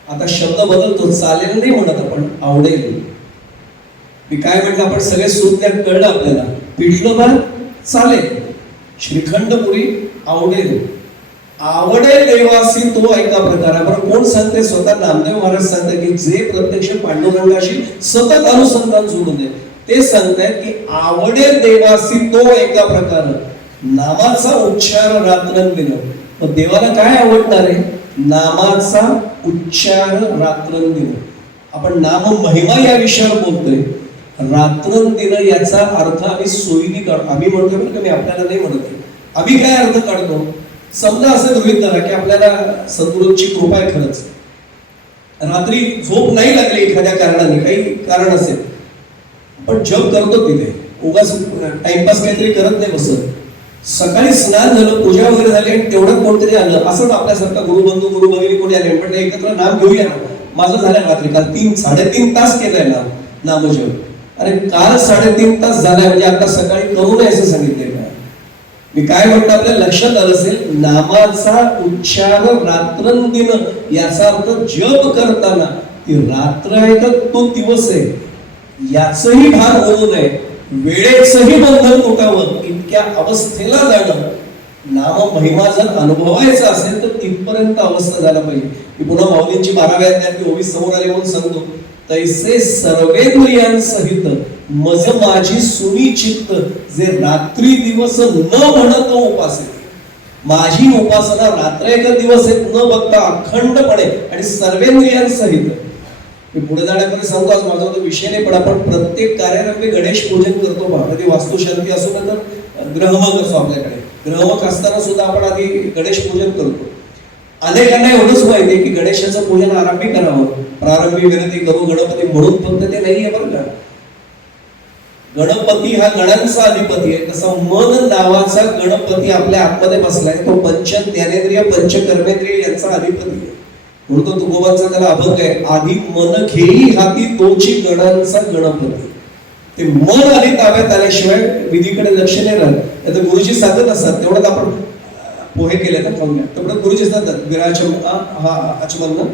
आता शब्द बदलतो, चालेल नाही म्हणत आपण, आवडेल. मी काय म्हटलं, आपण सगळे सूत त्यात कळलं आपल्याला. पिठलं भात चालेल, श्रीखंड पुरी आवडेल. आवडे देवासी तो ऐका प्रकार. आपण कोण सांगते? स्वतः नामदेव महाराज सांगतात की जे प्रत्यक्ष पांडुरंगाशी सतत अनुसंधान जोडून दे ते सांगतायत की आवडे देवासी तो एका प्रकार, नामाचा उच्चार रात्रंदिन. मग देवाला काय आवडणार आहे? नामाचा उच्चार रात्रंदिन. आपण नाम महिमा या विषयावर बोलतोय. रात्रंदिन याचा अर्थ आम्ही सोयीने काढतो. आम्ही म्हणतोय बरं का, मी आपल्याला नाही म्हणत. आम्ही काय अर्थ काढतो? समजा असं गृहीत धरा की आपल्याला सद्गुरूंची कृपा आहे खरंच, रात्री झोप नाही लागली एखाद्या कारणाने, काही कारण असेल, पण जप करतो तिथे, उगाच टाइमपास काहीतरी करत नाही बसत. सकाळी स्नान झालं, पूजा वगैरे झाली आणि तेवढं कोणतरी आलं, असंच आपल्यासारखा गुरुबंधू गुरु भगिनी कोणी आले, पण एकत्र नाम घेऊया ना. माझं झालं रात्री काल 3-3.5 तास केलंय नामजप. अरे काल 3.5 तास झालाय, म्हणजे आता सकाळी करू नये असं सांगितलंय का? मी काय म्हणतो, आपल्या लक्षात आलं असेल, नामाचा उच्चार रात्रंदिन याचा अर्थ जप करताना ती रात्र आहे का तो दिवस आहे याचही भान होऊ नये, वेळेचंही बंधन तुटावं, इतक्या अवस्थेला जाणं. नाम महिमा जर अनुभवायचा असेल तर तिथपर्यंत अवस्था झाला पाहिजे. मी पुन्हा माऊलींची 12व्या अध्यायात 24 समोर आले म्हणून सांगतो. तैसे सर्वेंद्रियांसहित मज माझी सुनी चित्त, जे रात्री दिवस न म्हणत उपासे. माझी उपासना रात्र एक दिवस न बघता अखंडपणे आणि सर्वेंद्रियांसहित. मी पुढे जाण्यापर्यंत सांगतो, आज माझा तो विषय नाही, पण आपण प्रत्येक कार्यारंभी गणेश पूजन करतो. भारताची वास्तुशांती असो नंतर ग्रहमक असो, आपल्याकडे ग्रहमक असताना सुद्धा आपण आधी गणेश पूजन करतो. अनेकांना एवढंच माहिती की गणेशाचं पूजन आरंभी करावं, प्रारंभी विनंती करू गणपती म्हणून, फक्त ते नाहीये बरं का. गणपती हा गणांचा अधिपती आहे. तसा मन नावाचा गणपती आपल्या आतमध्ये बसलाय. तो पंच ज्ञानेंद्रिय पंचकर्मेंद्रिय यांचा अधिपती आहे. म्हणून तो तुकोबांचा त्याला अभंग आहे, आधी मन घेई हाती तोची गणांचा गणपती. ते मन आधी ताब्यात आल्याशिवाय विधीकडे लक्ष नाही राहत. आता गुरुजी सांगत असतात तेवढंच आपण पोहे केले तर खाऊन घ्या, तेवढं गुरुजी सांगतात विराचम आचमन.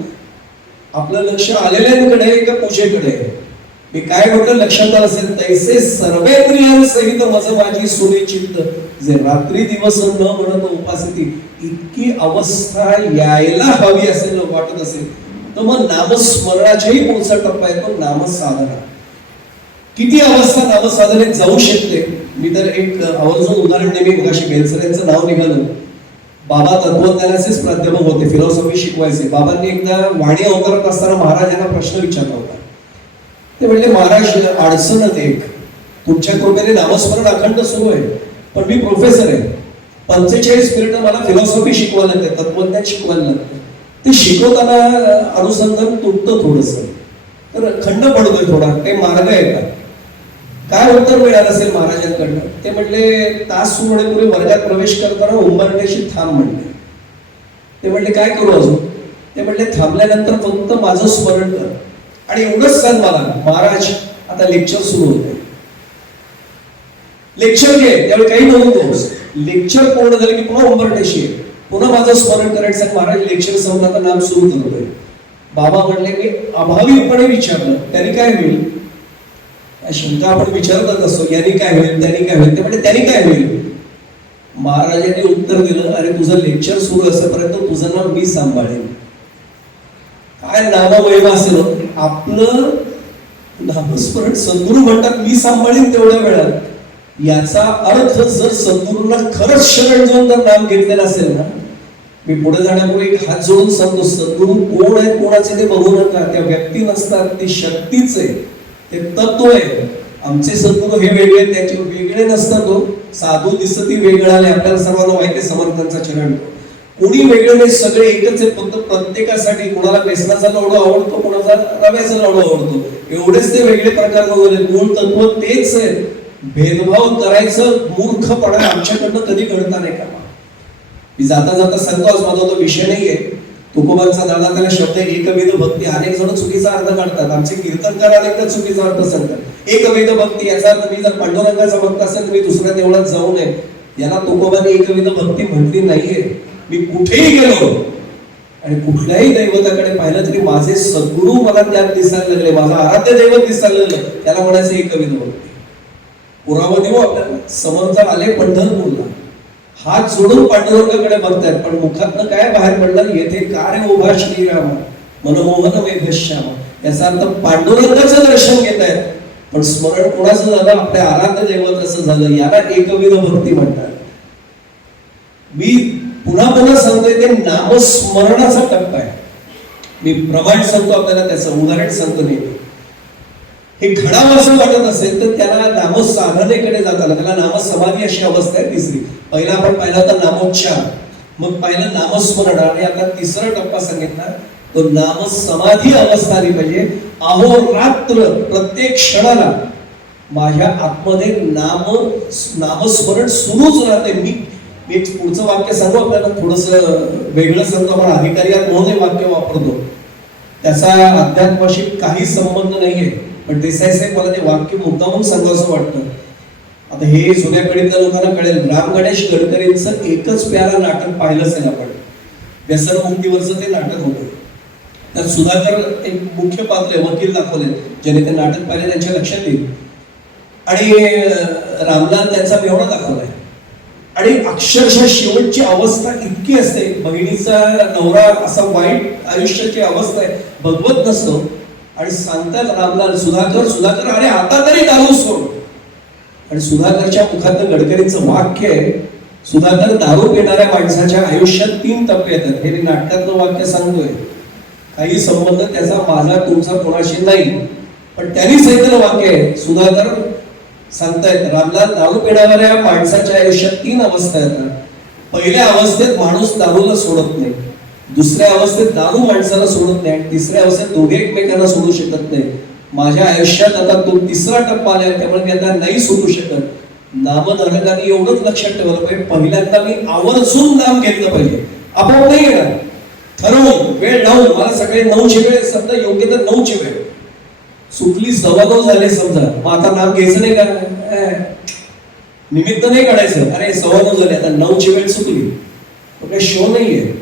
आपलं लक्ष आलेल्यांकडे आहे का पूजेकडे आहे? मी काय म्हटलं लक्षात आलं असेल, तैसे सर्वेंद्रियांसहित मज माझी सुनी चित्त, जे रात्री दिवस न म्हणत उपासती. इतकी अवस्था यायला हवी असेल वाटत असेल तर मग नामस्मरणाच्याही पुढचा टप्पा येतो नामसाधना. किती अवस्था नामसाधनेत जाऊ शकते. मी तर एक आवर्जून उदाहरण नेहमी मगाशी बेलसर यांचं नाव निघालं. बाबा तत्वज्ञानाचेच प्राध्यापक होते, फिलॉसॉफी शिकवायचे. बाबांनी एकदा वाणी अवतरत असताना महाराजांना प्रश्न विचारला होता. ते म्हणले, महाराज अडचण एक, तुमच्या कृपेने नामस्मरण अखंड सुरू आहे, पण मी प्रोफेसर आहे, 45 मिनिटं मला फिलॉसॉफी शिकवायला लागते, तत्वज्ञान शिकवायला लागते. ते शिकवताना अनुसंधान तुटतं थोडस, तर खंड पडतोय थोडा, काही मार्ग आहे का? काय उत्तर मिळालं असेल महाराजांकडनं? ते म्हटले, तास सुरू होण्यापूर्वी वर्गात प्रवेश करताना उंबरठ्याशी थांब म्हणले. ते म्हटले, काय करू अजून? ते म्हटले, थांबल्यानंतर फक्त माझं स्मरण कर आणि एवढंच सांग मला, महाराज आता लेक्चर सुरू होते, लेक्चर घे. त्यावेळी काही नव्हतं, लेक्चर पूर्ण झालं की पुन्हा उंबरठ्याशी आहे, पुन्हा माझं स्मरण करायचं. महाराज लेक्चर संपलं, आता नाम सुरू करतोय. बाबा म्हटले, मी अभावीपणे विचारलं, त्याने काय होईल? शंका आपण विचारतात असतो, यांनी काय होईल, त्यांनी काय होईल. ते म्हणजे त्यांनी काय होईल? महाराजांनी उत्तर दिलं, अरे तुझं लेक्चर सुरू असेपर्यंत तुझं नाव मी सांभाळेन. काय नाममहिमा असेल आपलं नामस्मरण. सद्गुरू म्हणतात मी सांभाळीन तेवढ्या वेळात. याचा अर्थ जर सद्गुरूंना खरंच शरण जाऊन जर नाम घेतलेलं असेल ना, मी पुढे जाण्यापूर्वी एक हात जोडून सांगतो, सद्गुरू कोण आहे कोणाचे ते बघू नका. त्या व्यक्ती नसतात, ती शक्तीच आहे, ते तत्व आहे. आमचे सद्गुरू हे वेगळे, त्याचे वेगळे नसतात. तो साधू दिसत ती वेगळा नाही. आपल्याला सर्वांना माहिती समर्थांचा चरण, कोणी वेगळे नाही, सगळे एकच आहे. फक्त प्रत्येकासाठी कोणाला बेसनाचा लाडू आवडतो, कोणाला रव्याचा लाडू आवडतो, एवढेच ते वेगळे प्रकार वगैरे. मूळ तत्व तेच आहे. भेदभाव करायचं मूर्खपणा आमच्याकडनं कधी घडता नाही का. मी जाता जाता सांगतो, आज माझा तो विषय नाहीये. तुकोबांचा दादा त्याला शब्द एकविध भक्ती. अनेक जण चुकीचा अर्थ काढतात, आमचे कीर्तनकार अनेकदा चुकीचा अर्थ सांगतात. एकविध भक्ती याचा अर्थ मी जर पांडुरंगाचा भक्त असेल तर मी दुसऱ्या देवळात जाऊ नये. याला तुकोबाने एकविध भक्ती म्हटली नाहीये. मी कुठेही गेलो आणि कुठल्याही दैवताकडे पाहिलं तरी माझे सद्गुरू मला त्यात दिसायला लागले, माझा आराध्य दैवत दिसायला लागलं, त्याला म्हणायचं एकविध भक्ती. पुरावा देऊ आपल्याला. समर्थ आले पंढरपूरला, हात जोडून पांडुरंगाकडे बघतायत, पण मुखातनं काय बाहेर पडलं, येथे कार्य उभा श्रीराम मनमोहन मेघश्याम. याचा अर्थ पांडुरंगाचं दर्शन घेत आहेत, पण स्मरण कोणाचं झालं, आपल्या आराध्य दैवताचं झालं. याला एकविध भक्ती म्हणतात. मी पुन्हा पुन्हा सांगतोय, ते नामस्मरणाचा टप्पा आहे. मी प्रमाण सांगतो आपल्याला, त्याचं उदाहरण सांगतो. नेहमी हे घडावं असं वाटत असेल तर त्याला नामसाधनेकडे जाताना, त्याला नामसमाधी अशी अवस्था आहे तिसरी. पहिला आपण पाहिला तर नामोच्चार, मग पाहिलं नामस्मरण, आणि आता तिसरा टप्पा सांगितला तो नामसमाधी अवस्था आली पाहिजे. अहोरात्र प्रत्येक क्षणाला माझ्या आतमध्ये नामस्मरण सुरूच राहते. मी पुढचं वाक्य सांगू आपल्याला, थोडस वेगळं सांगतो. आपण अधिकारी म्हणून हे वाक्य वापरतो, त्याचा अध्यात्माशी काही संबंध नाहीये, पण देसाई साहेब मला ते वाक्य मुद्दामून सांगावं असं वाटतं. आता हे जुन्या पिढीतल्या लोकांना कळेल. राम गणेश गडकरींचं एकच प्यारा नाटक पाहिलं असेल आपण, व्यसनमुक्तीवरचं ते नाटक होतं. त्यात सुधाकर एक मुख्य पात्र आहे, वकील दाखवले. ज्याने ते नाटक पाहिले त्यांच्या लक्षात येईल. आणि रामलाल त्यांचा मेवणा दाखवलाय. आणि अक्षरशः शेवटची अवस्था इतकी असते, बहिणीचा नवरा असा वाईट आयुष्याची अवस्था आहे, भगवत नसतो. आणि सांगतात रामलाल, सुधाकर अरे आता तरी दारू सोड. आणि सुधाकरच्या मुखात गडकरींचं वाक्य आहे, सुधाकर दारू पिणाऱ्या माणसाच्या आयुष्यात 3 टप्पे येतात. हे मी नाटकातलं वाक्य सांगतोय, काही संबंध त्याचा माझा तुमचा कोणाशी नाही, पण त्यांनी सांगितलेलं वाक्य आहे. सुधाकर सांगतायत, रामलाल, दारू पिणाऱ्या माणसाच्या आयुष्यात 3 अवस्था येतात. पहिल्या अवस्थेत माणूस दारूला सोडत नाही, दुसऱ्या अवस्थेत दारू माणसाला सोडत नाही, आणि तिसऱ्या अवस्थेत दोघे एकमेकांना सोडू शकत नाही. माझ्या आयुष्यात आता तो तिसरा टप्पा आलाय, त्यामुळे मी आता नाही सोडू शकत. नामधारकांनी एवढंच लक्षात ठेवलं पाहिजे, पहिल्यांदा मी आवर्जून नाम घेतलं पाहिजे. आपोआप नाही येणार, ठरवून वेळ लावून. मला सगळे 9ची वेळ, समजा योग्य तर 9ची वेळ सुटली, 9:15 झाले समजा, मग आता नाम घ्यायचं नाही का, निमित्त नाही काढायचं. अरे 9:15 झाले, आता 9ची वेळ चुकली, काही शो नाहीये.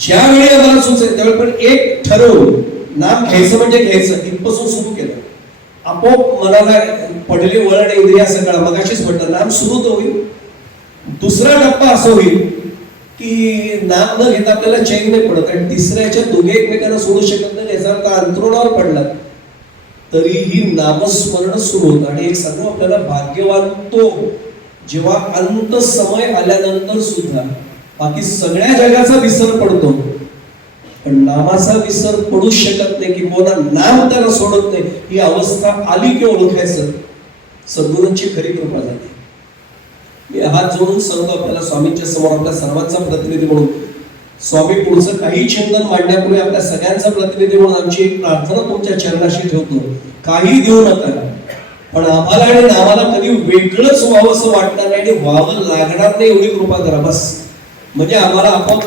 ज्यावेळी आम्हाला सुचेल त्यावेळी पण एक ठरवून नाम घ्यायचं म्हणजे घ्यायचं, इथपासून सुरू केलं. आपोआप मनाला पडले वळण इंद्रिया सगळं मगाशीच म्हटलं, नाम सुरू तर होईल. दुसरा टप्पा असं होईल की नाम न घेता आपल्याला चैन नाही पडत, आणि तिसऱ्याच्या दोघे एकमेकांना सोडू शकत नाही. याचा अर्थ अंतरुणावर पडला तरीही नामस्मरण सुरू होतं. आणि एक सांगू आपल्याला, भाग्यवान तो जेव्हा अंत समय आल्यानंतर सुद्धा बाकी सगळ्या जगाचा विसर पडतो, पण नामाचा विसर पडू शकत नाही, किंवा नाम त्याला सोडत नाही. ही अवस्था आली की ओळखायचं सद्गुरूंची खरी कृपा झाली. मी हात जोडून सांगतो आपल्याला, स्वामींच्या समोर आपल्या सर्वांचा प्रतिनिधी म्हणून, स्वामी पुढचं काही चिंतन मांडण्यापूर्वी आपल्या सगळ्यांचा प्रतिनिधी म्हणून आमची एक प्रार्थना तुमच्या चरणाशी ठेवतो. काही देऊ नका, पण आम्हाला आणि नामाला कधी वेगळंच व्हावं असं वाटणार नाही, आणि व्हावं लागणार नाही एवढी कृपा करा बस. म्हणजे आम्हाला आपोआप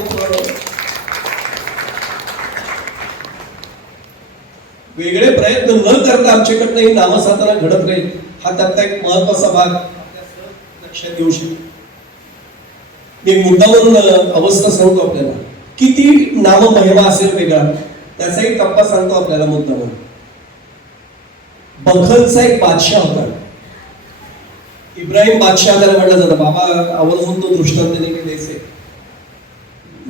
वेगळे प्रयत्न न करता आमच्याकडनं ही नामसाधना घडत राहील. हा त्यातला एक महत्वाचा भाग लक्षात येऊ शकतो. एक मुद्दावरून अवस्था सांगतो आपल्याला, किती नाम महिमा असेल वेगळा, त्याचा एक टप्पा सांगतो आपल्याला मुद्दावरून. बखलचा एक बादशाह होता, इब्राहिम बादशाह त्याला म्हटलं जातं. बाबा आवर्जून तो दृष्टांत द्यायचे,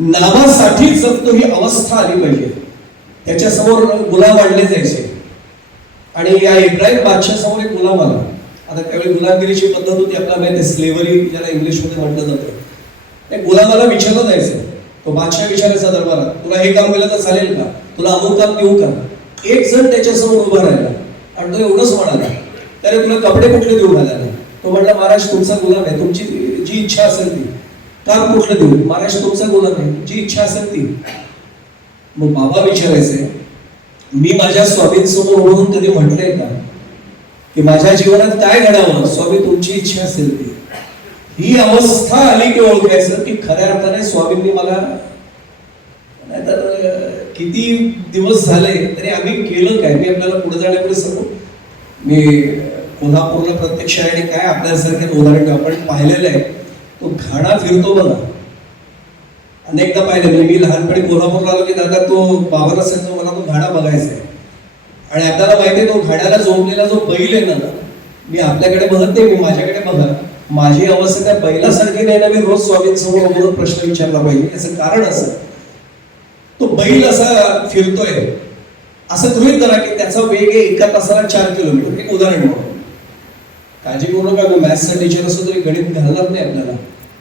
नामासाठी जर तो ही अवस्था आली पाहिजे. त्याच्यासमोर गुलाम आणले जायचे आणि या इब्राहिम बादशाह समोर एक गुलाम आला. आता त्यावेळी गुलामगिरीची पद्धत होती, आपल्याला माहिती आहे, स्लेव्हरी ज्याला इंग्लिशमध्ये म्हटलं जातं. त्या गुलामाला विचारलं जायचं, तो बादशाह विचारायचा दरबारात, तुला हे काम केलं तर चालेल का, तुला अमुक काम देऊ का. एक जण त्याच्यासमोर उभा राहिला आणि तो एवढंच म्हणाला, अरे तुला कपडे कुठले देऊ घालायला. तो म्हणला, महाराज तुमचा गुलाम आहे, तुमची जी इच्छा असेल ती. काम कुठलं देऊ. महाराज तुमचा गुलाम आहे, जी इच्छा असेल ती. मग बाबा विचारायचे, मी माझ्या स्वामींसमोर उभं कधी म्हटलंय का की माझ्या जीवनात काय घडावं, स्वामी तुमची इच्छा असेल ती. ही अवस्था आली की ओळखायचं की खऱ्या अर्थाने स्वामींनी मला, नाहीतर किती दिवस झाले तरी आम्ही केलं काय. मी आपल्याला पुढे जाण्यापूर्वी सांगू, मी कोल्हापूरला प्रत्यक्ष आहे आणि काय आपल्यासारखे उदाहरण आपण पाहिलेलं आहे. तो घाणा फिरतो बघा, अनेकदा पाहिलं. म्हणजे मी लहानपणी कोल्हापूरला आलो की दादा तो बाबा असायचा, मला तो घाणा बघायचा आहे. आणि आपल्याला माहिती आहे तो घाण्याला जोडलेला जो बैल आहे ना, मी आपल्याकडे बघत नाही, मी माझ्याकडे बघा. माझी अवस्था त्या बैलासारखी नाही ना, मी रोज स्वामींसमोर बोलून प्रश्न विचारला पाहिजे. याचं कारण असं, तो बैल असा फिरतोय, असं गृहीत करा की त्याचा वेग आहे एका तासाला 4 किलोमीटर. एक उदाहरण म्हणून, काळजी करू नका, मी मॅथ्सचा टीचर असतो तरी गणित घालणार नाही आपल्याला.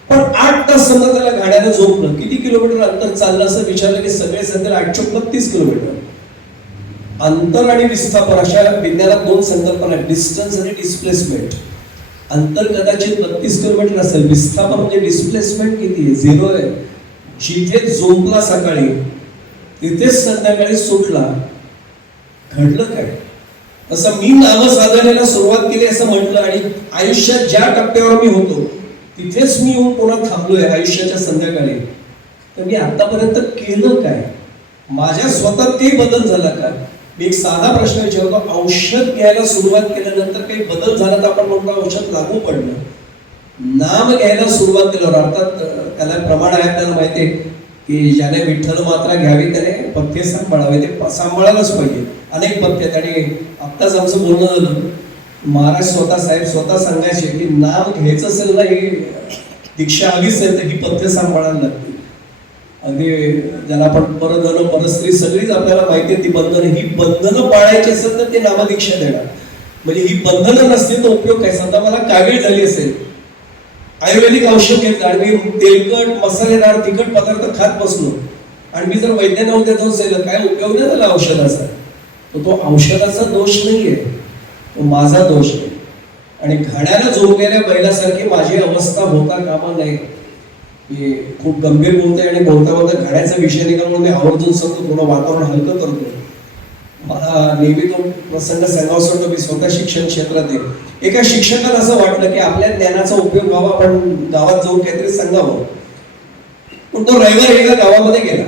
पण 8 तास समजा त्याला गाड्याने झोपलं, किती किलोमीटर अंतर चाललं असं विचारलं की सगळे सांगतील 832 किलोमीटर. अंतर आणि विस्थापन अशा विज्ञानात 2 संकल्पना आहेत, डिस्टन्स आणि डिस्प्लेसमेंट. अंतर कदाचित 32 किलोमीटर असेल, विस्थापन म्हणजे डिस्प्लेसमेंट किती आहे, 0 आहे. जिथे झोपला सकाळी तिथेच संध्याकाळी सुटला. घडलं काय. तसं मी नामसाधनेला सुरुवात केली असं म्हटलं आणि आयुष्यात ज्या टप्प्यावर मी होतो तिथेच मी येऊन पुन्हा थांबलोय आयुष्याच्या संध्याकाळी. तर मी आतापर्यंत केलं काय, माझ्या स्वतः ते बदल झाला का. मी एक साधा प्रश्न विचारतो, औषध घ्यायला सुरुवात केल्यानंतर काही बदल झाला तर आपण म्हणतो औषध लागू पडलं. नाम घ्यायला सुरुवात केल्यावर, अर्थात त्याला प्रमाण आहे, आपल्याला माहिती आहे की ज्याने विठ्ठल मात्रा घ्यावी त्याने पथ्य सांभाळावे. ते सांभाळायलाच पाहिजे. अनेक पथ्य आहेत. आणि आत्ताच आमचं बोलणं झालं, महाराज साहेब स्वतः सांगायचे की नाम घ्यायचं असेल ना, ही दीक्षा हवीच आहे तर ही पथ्य सांभाळायला लागते. अगदी ज्याला आपण परधन परस्त्री सगळीच आपल्याला माहिती आहे ती बंधनं. ही बंधनं पाळायची असेल तर ते नामदीक्षा देणार. म्हणजे ही बंधनं नसतील तर उपयोग काय. समजा मला कावीळ झाली असेल, आयुर्वेदिक औषध घेतलं आणि मी तेलकट मसालेदार तिखट पदार्थ खात बसलो आणि मी जर वैद्याने उद्या जाऊन सांगितलं काय उपयोग नाही झाला औषधाचा, तर तो औषधाचा दोष नाहीये, तो माझा दोष आहे. आणि घाण्याला जोडलेल्या बैलासारखी माझी अवस्था होता कामा नये. मी खूप गंभीर बोलतोय आणि बोलता बोलता घाण्याचा विषय निघाला मी आवर्जून सांगतो, थोडं वातावरण हलकं करतो. मला नेहमी तो प्रसंग सांगावासा वाटतो. मी स्वतः शिक्षण क्षेत्रात आहे. एका शिक्षकाला असं वाटलं की आपल्या ज्ञानाचा उपयोग व्हावा, आपण गावात जाऊन काहीतरी सांगावं. पण तो रविवार एकदा गावामध्ये गेला,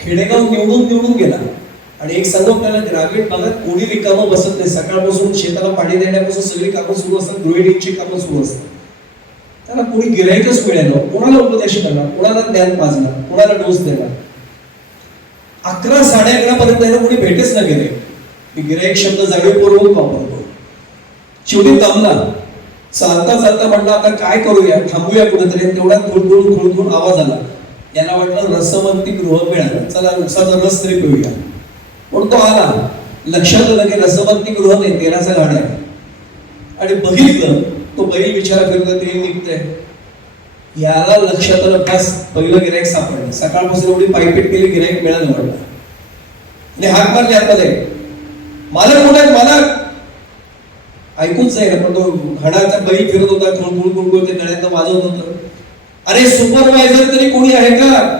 खेडेगाव निवडून गेला. आणि एक सांगू आपल्याला, ग्रामीण भागात कोणी रिकामं बसत नाही. सकाळपासून शेताला पाणी देण्यापासून सगळी कामं सुरू असतात, गृहिणींची कामं सुरू असतात. त्याला कोणी गिराईकच मिळालं, कोणाला उपदेश करणार, कोणाला ज्ञान पाजणार, कोणाला डोस देणार. 11 साडे 11 पर्यंत त्याला कोणी भेटेच ना गेले. मी गिराईक शब्द जाणीवपूर्वक वापरतो. शेवटी दमला, चालता चालता म्हणला आता काय करूया, थांबूया कुठेतरी. तेवढा खुळखुळ आवाज आला. याला वाटलं रसवंती गृह मिळालं, चला उसाचा रस तरी पिऊया. पण तो आला, लक्षात आलं की रसवंती गृह नाही, तेलाचा गाडा आहे. आणि बघितलं तो बैल विचारा फिरतो, ते निघतंय. याला लक्षात आलं, बस पहिलं गिराईक सापडलं. सकाळपासून एवढी पायपीट केली, गिराईक मिळालं म्हटलं. आणि हाक मारली आतमध्ये, मालक कुठे मालक, ऐकूच जाईल. पण तो घाण्याचा बैल फिरत होता, खुळखुळ ते गळ्यात वाजवत होतं. अरे सुपरवायझर तरी कोणी आहे का.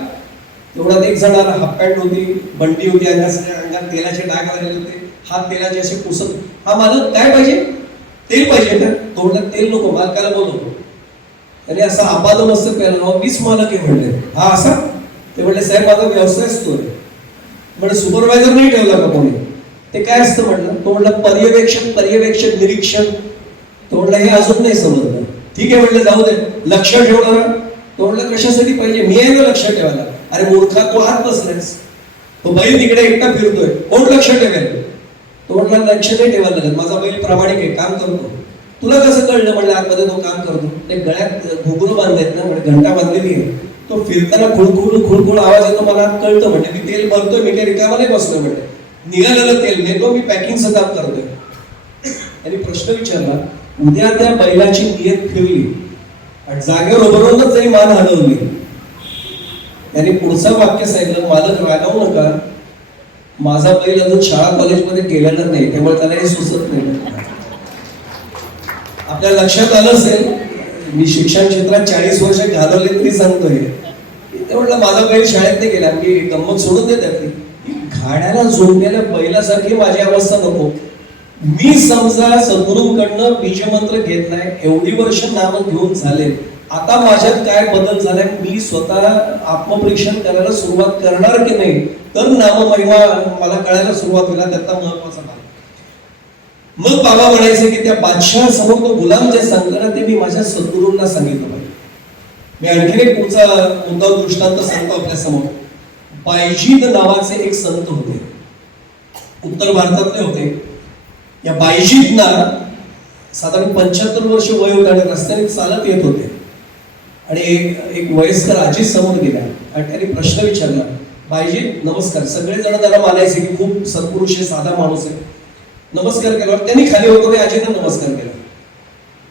तेवढ्यात एक जण आला, हाफ पॅन्ट होती, बंडी होती, अंगात तेलाचे डाग आलेले होते, हात तेलाचे असे पुसत. हा मालक काय पाहिजे, तेल पाहिजे का. तोंडात तेल नको, मालकाला बोलवतो. आणि असा आबाद मस्त केला, मीच मालक आहे म्हणले. हा असा. ते म्हणले साहेब माझा व्यवसाय असतो. म्हणजे सुपरवायझर नाही ठेवला का कोणी. ते काय असतं म्हटलं. तो म्हणला पर्यवेक्षक निरीक्षक. तो म्हणला हे अजून नाही समजलं. ठीक आहे म्हटलं, जाऊ दे. लक्ष ठेवणार. तो म्हणला कशासाठी पाहिजे, मी आहे ना लक्ष ठेवायला. अरे मूर्खा, तो हात बसलायस. तो बैल तिकडे एकटा फिरतोय, कोण लक्ष ठेवेल. तो म्हणला लक्ष नाही ठेवायला लागत, माझा बैल प्रामाणिक आहे, काम करतो. तुला कसं कळलं म्हणलं आतमध्ये तो काम करतो. ते गळ्यात घुगरू बांधलेत ना, म्हणजे घंटा बांधलेली आहे. तो फिरताना खुळखुळ खुळखुळ आवाज येतो, मला कळतं. म्हणजे मी तेल भरतोय, मी काही रिकामा नाही बसलोय. म्हणजे निघालेलं तेल नेतो, मी पॅकिंगचं काम करतोय. त्यांनी प्रश्न विचारला, उद्या त्या बैलाची नियत फिरली आणि जागेवर उभारूनच जरी मान हलवली, त्यांनी पुढचं वाक्य सांगितलं, मालक रागावू नका, माझा बैल अजून शाळा कॉलेजमध्ये गेलेला नाही, त्यामुळे त्याला हे सुचत नाही. आपल्या लक्षात आलं असेल, मी शिक्षण क्षेत्रात 40 वर्ष घालवले तरी सांगतोय. ते म्हटलं माझा बैल शाळेत नाही गेला, मी गंमत सोडून देत त्यातली. घाण्याला जोडलेल्या बैलासारखी माझी अवस्था नको. मी समजा सद्गुरूंकडनं बीजमंत्र घेतलाय, एवढी वर्ष नाम घेऊन झाले, आता माझ्यात काय बदल झालाय, मी स्वतः आत्मपरीक्षण करायला सुरुवात करणार की नाही, तर नाममहिमा मला कळायला सुरुवात होईल. त्याचा महत्वाचा भाग. मग बाबा म्हणायचे की त्या बादशाह समोर तो गुलाम जे सांगतो ना, ते मी माझ्या सद्गुरूंना सांगितलं पाहिजे. मी आणखीन एक पुढचा मुद्दा दृष्टांत सांगतो आपल्या समोर. बायजीद नावाचे एक संत होते, उत्तर भारतातले होते. या बायजीदना साधारण 75 वर्ष वय होतं आणि रस्त्याने चालत येत होते. आणि एक वयस्कर आजी समोर गेला आणि त्यांनी प्रश्न विचारला, बायजीद नमस्कार. सगळेजण त्याला मानायचे की खूप सत्पुरुष आहे, साधा माणूस आहे. नमस्कार केल्यावर त्यांनी खाली होतो, आजीनं नमस्कार केला.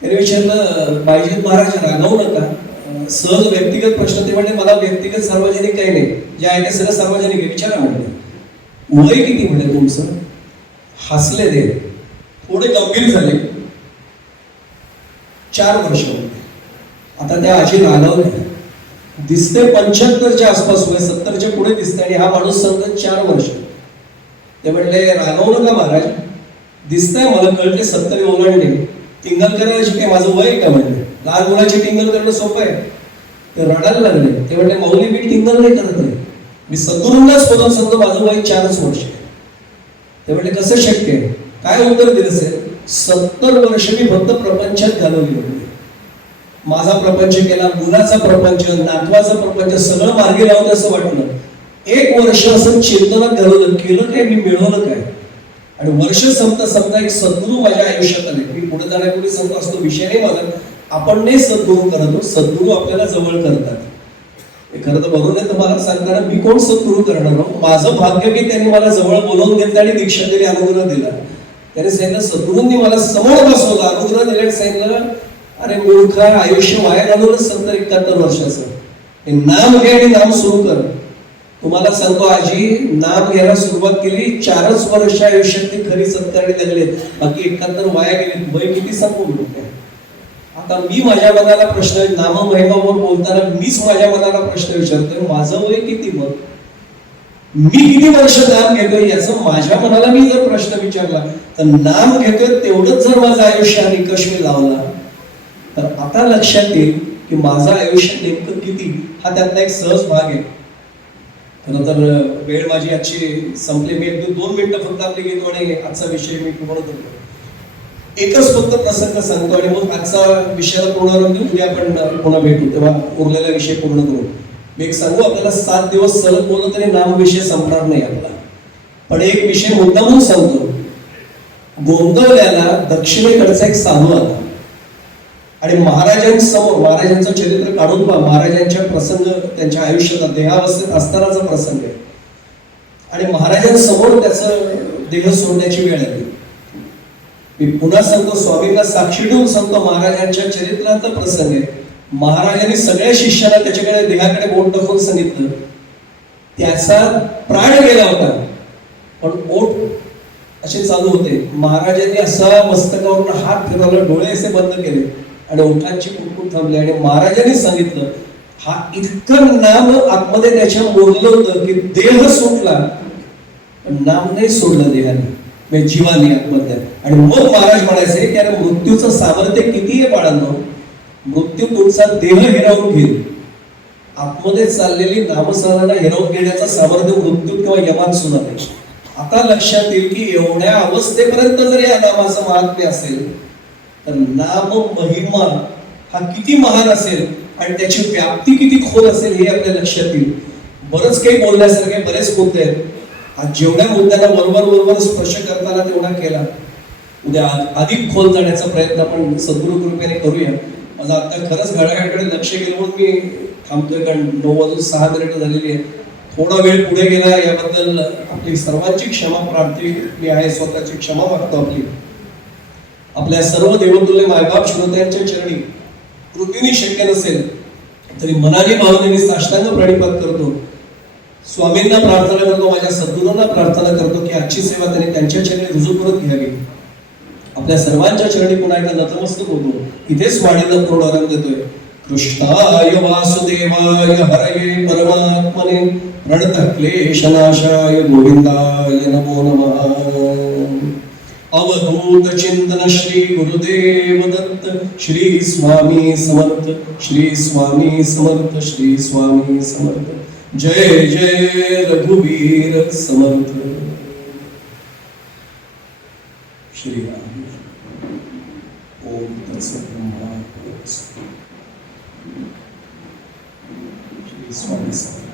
त्यांनी विचारलं, बायजीद महाराज रागावू नका, सहज व्यक्तिगत प्रश्न. ते म्हणजे मला व्यक्तिगत सार्वजनिक काही नाही, जे आहे ते सगळं सार्वजनिक आहे, विचारा म्हणले. वय किती म्हणजे तुमचं? हसले ते, थोडे गंभीर झाले. 4 वर्ष होते. आता त्या आजी रागावल्या. दिसते 75च्या आसपास वय, 70च्या पुढे दिसते आणि हा माणूस सांगतो 4 वर्ष. ते म्हणले रागावू नका महाराज, दिसतंय मला, कळते 70 ओलांडले, टिंगल करायला शिकाय, माझं वय का म्हणले. लहान मुलाची टिंगल करणं सोपं आहे. ते रडायला लागले. ते म्हणले माऊली मी टिंगल नाही करत आहे, मी सद्गुरूंनाच खोदून सांगतो माझं वय 4च वर्ष आहे. ते म्हणले कसं शक्य आहे? काय उत्तर दिलं असेल? 70 वर्ष मी फक्त प्रपंचात घालवली होती. माझा प्रपंच केला, मुलाचा प्रपंच, नातवाचा प्रपंच, सगळं मार्गी लावलं असं वाटलं. 1 वर्ष असं चिंतनात घालवलं, केलं काय, मी मिळवलं काय. आणि वर्ष संपता एक सद्गुरू माझ्या आयुष्यात आले. मी पुढे जाण्यापूर्वी सांगतो, असतो विषय नाही माझा, आपण नाही सद्गुरू करतो, सद्गुरू आपल्याला जवळ करतात. खरं तर बरोबर आहे. तुम्हाला सांगताना मी कोण सद्गुरू करणार हो? माझं भाग्य की त्यांनी मला जवळ बोलवून घेतलं आणि दीक्षा दिली, अनुग्रह दिला. त्याने सांगितलं, सद्गुरूंनी मला समोर बसवलं, अनुग्रह दिले, सांगितलं अरे मूर्खा, आयुष्य वाया घालवलं 70-71 वर्षाचं. हे नाम घे आणि नाम सुरू कर. तुम्हाला सांगतो आजी, नाम घ्यायला सुरुवात केली, 4च वर्ष आयुष्यातली खरी सत्कारणी लागले, बाकी 71 वाया गेले. वय किती सांगू म्हणते. आता मी माझ्या मनाला प्रश्न, नाम महिमावर बोलताना मीच माझ्या मनाला प्रश्न विचारतोय, माझं वय किती, मग मी किती वर्ष नाम घेतोय याचं माझ्या मनाला मी जर प्रश्न विचारला, तर नाम घेतोय तेवढंच जर माझं आयुष्य निकष मी लावला, तर आता लक्षात येईल की माझं आयुष्य नेमकं किती. हा त्यातला एक सहज भाग आहे. खरं तर वेळ माझी आजची संपली. मी 1-2 मिनिटं फक्त आपली घेतो आणि आजचा विषय मी पूर्ण करतो. एकच फक्त प्रसंग सांगतो आणि मग आजचा विषयाला पूर्ण देऊ. उद्या आपण पुन्हा भेटू, तेव्हा उरलेला विषय पूर्ण करू. मी एक सांगू, आपल्याला 7 दिवस सलग बोललो तरी नाम विषय संपणार नाही आपला. पण एक विषय मुद्दामून सांगतो. गोंदवल्याला दक्षिणेकडचा एक साधू आला आणि महाराजांसमोर, महाराजांचं चरित्र काढून पहा, महाराजांच्या प्रसंग त्यांच्या आयुष्यात देहावस्थेत असतानाचा प्रसंग आहे. आणि महाराजांसमोर त्याचं देह सोडण्याची वेळ आली. मी पुन्हा सांगतो, स्वामींना साक्षी ठेवून सांगतो, महाराजांच्या चरित्राचा प्रसंग आहे. महाराजांनी सगळ्या शिष्याला त्याच्याकडे देहाकडे बोट दाखवून सांगितलं, त्याचा प्राण गेला होता पण ओठ असे चालू होते. महाराजांनी असा मस्तकावर हात फिरवला, डोळे असे बंद केले आणि ओठांची कुटकुट थांबली. आणि महाराजांनी सांगितलं, हा इतकं नाम आतमध्ये त्याच्या मोडलं होतं की देह सुटला पण नाम नाही सोडलं देहाने, जीवाने आत्महत्या. आणि मग महाराज म्हणायचे की अरे मृत्यूचं सामर्थ्य किती आहे बाळांनो, मृत्यू तुमचा देह हिरावून घेईल, आतमध्ये चाललेली नामस्मरणा हिरावून घेण्याचं सामर्थ्य मृत्यू किंवा यमात सुद्धा नाही. आता लक्षात येईल की एवढ्या अवस्थेपर्यंत जर या नामाचं महात्म्य असेल तर नाम महिमा हा किती महान असेल आणि त्याची व्याप्ती किती खोल असेल हे आपल्या लक्षात येईल. बरंच काही बोलण्यासारखे बरेच मुद्दे आहेत. आज जेवढ्या मुद्द्यांना बरोबर स्पर्श करताना तेवढा केला. उद्या अधिक खोल जाण्याचा प्रयत्न आपण सद्गुरू कृपेने करूया. माझं आता खरंच घड्याळाकडे लक्ष गेलं म्हणून मी थांबतोय, कारण 9:06 झालेली आहे. थोडा वेळ पुढे गेला याबद्दल आपली सर्वांची क्षमा प्रार्थी मी आहे, स्वतःची क्षमा मागतो आपली. आपल्या सर्व देवतुल्य मायबाप श्रोत्यांच्या चरणी कृतीने शक्य नसेल तरी मनाने भावनेने साष्टांग प्रणिपात करतो. स्वामींना प्रार्थना करतो, माझ्या सद्गुरूंना प्रार्थना करतो की आजची सेवा त्यांनी त्यांच्या चरणी रुजू करत घ्यावी. आपल्या सर्वांच्या चरणी पुन्हा एकदा नतमस्तक होतो. इथेच वाणीला पूर्ण आराम देतोय. कृष्णाय वासुदेवाय हरये परमात्मने प्रणतक्लेशनाशाय गोविंदाय नमो नमः. अवधूत चिंतन श्री गुरुदेव दत्त. श्री स्वामी समर्थ. श्री स्वामी समर्थ. श्री स्वामी समर्थ. जय जय रघुवीर समर्थ. श्री राम. ओम तत्सत. ब्रह्मा श्री स्वामी समर्थ.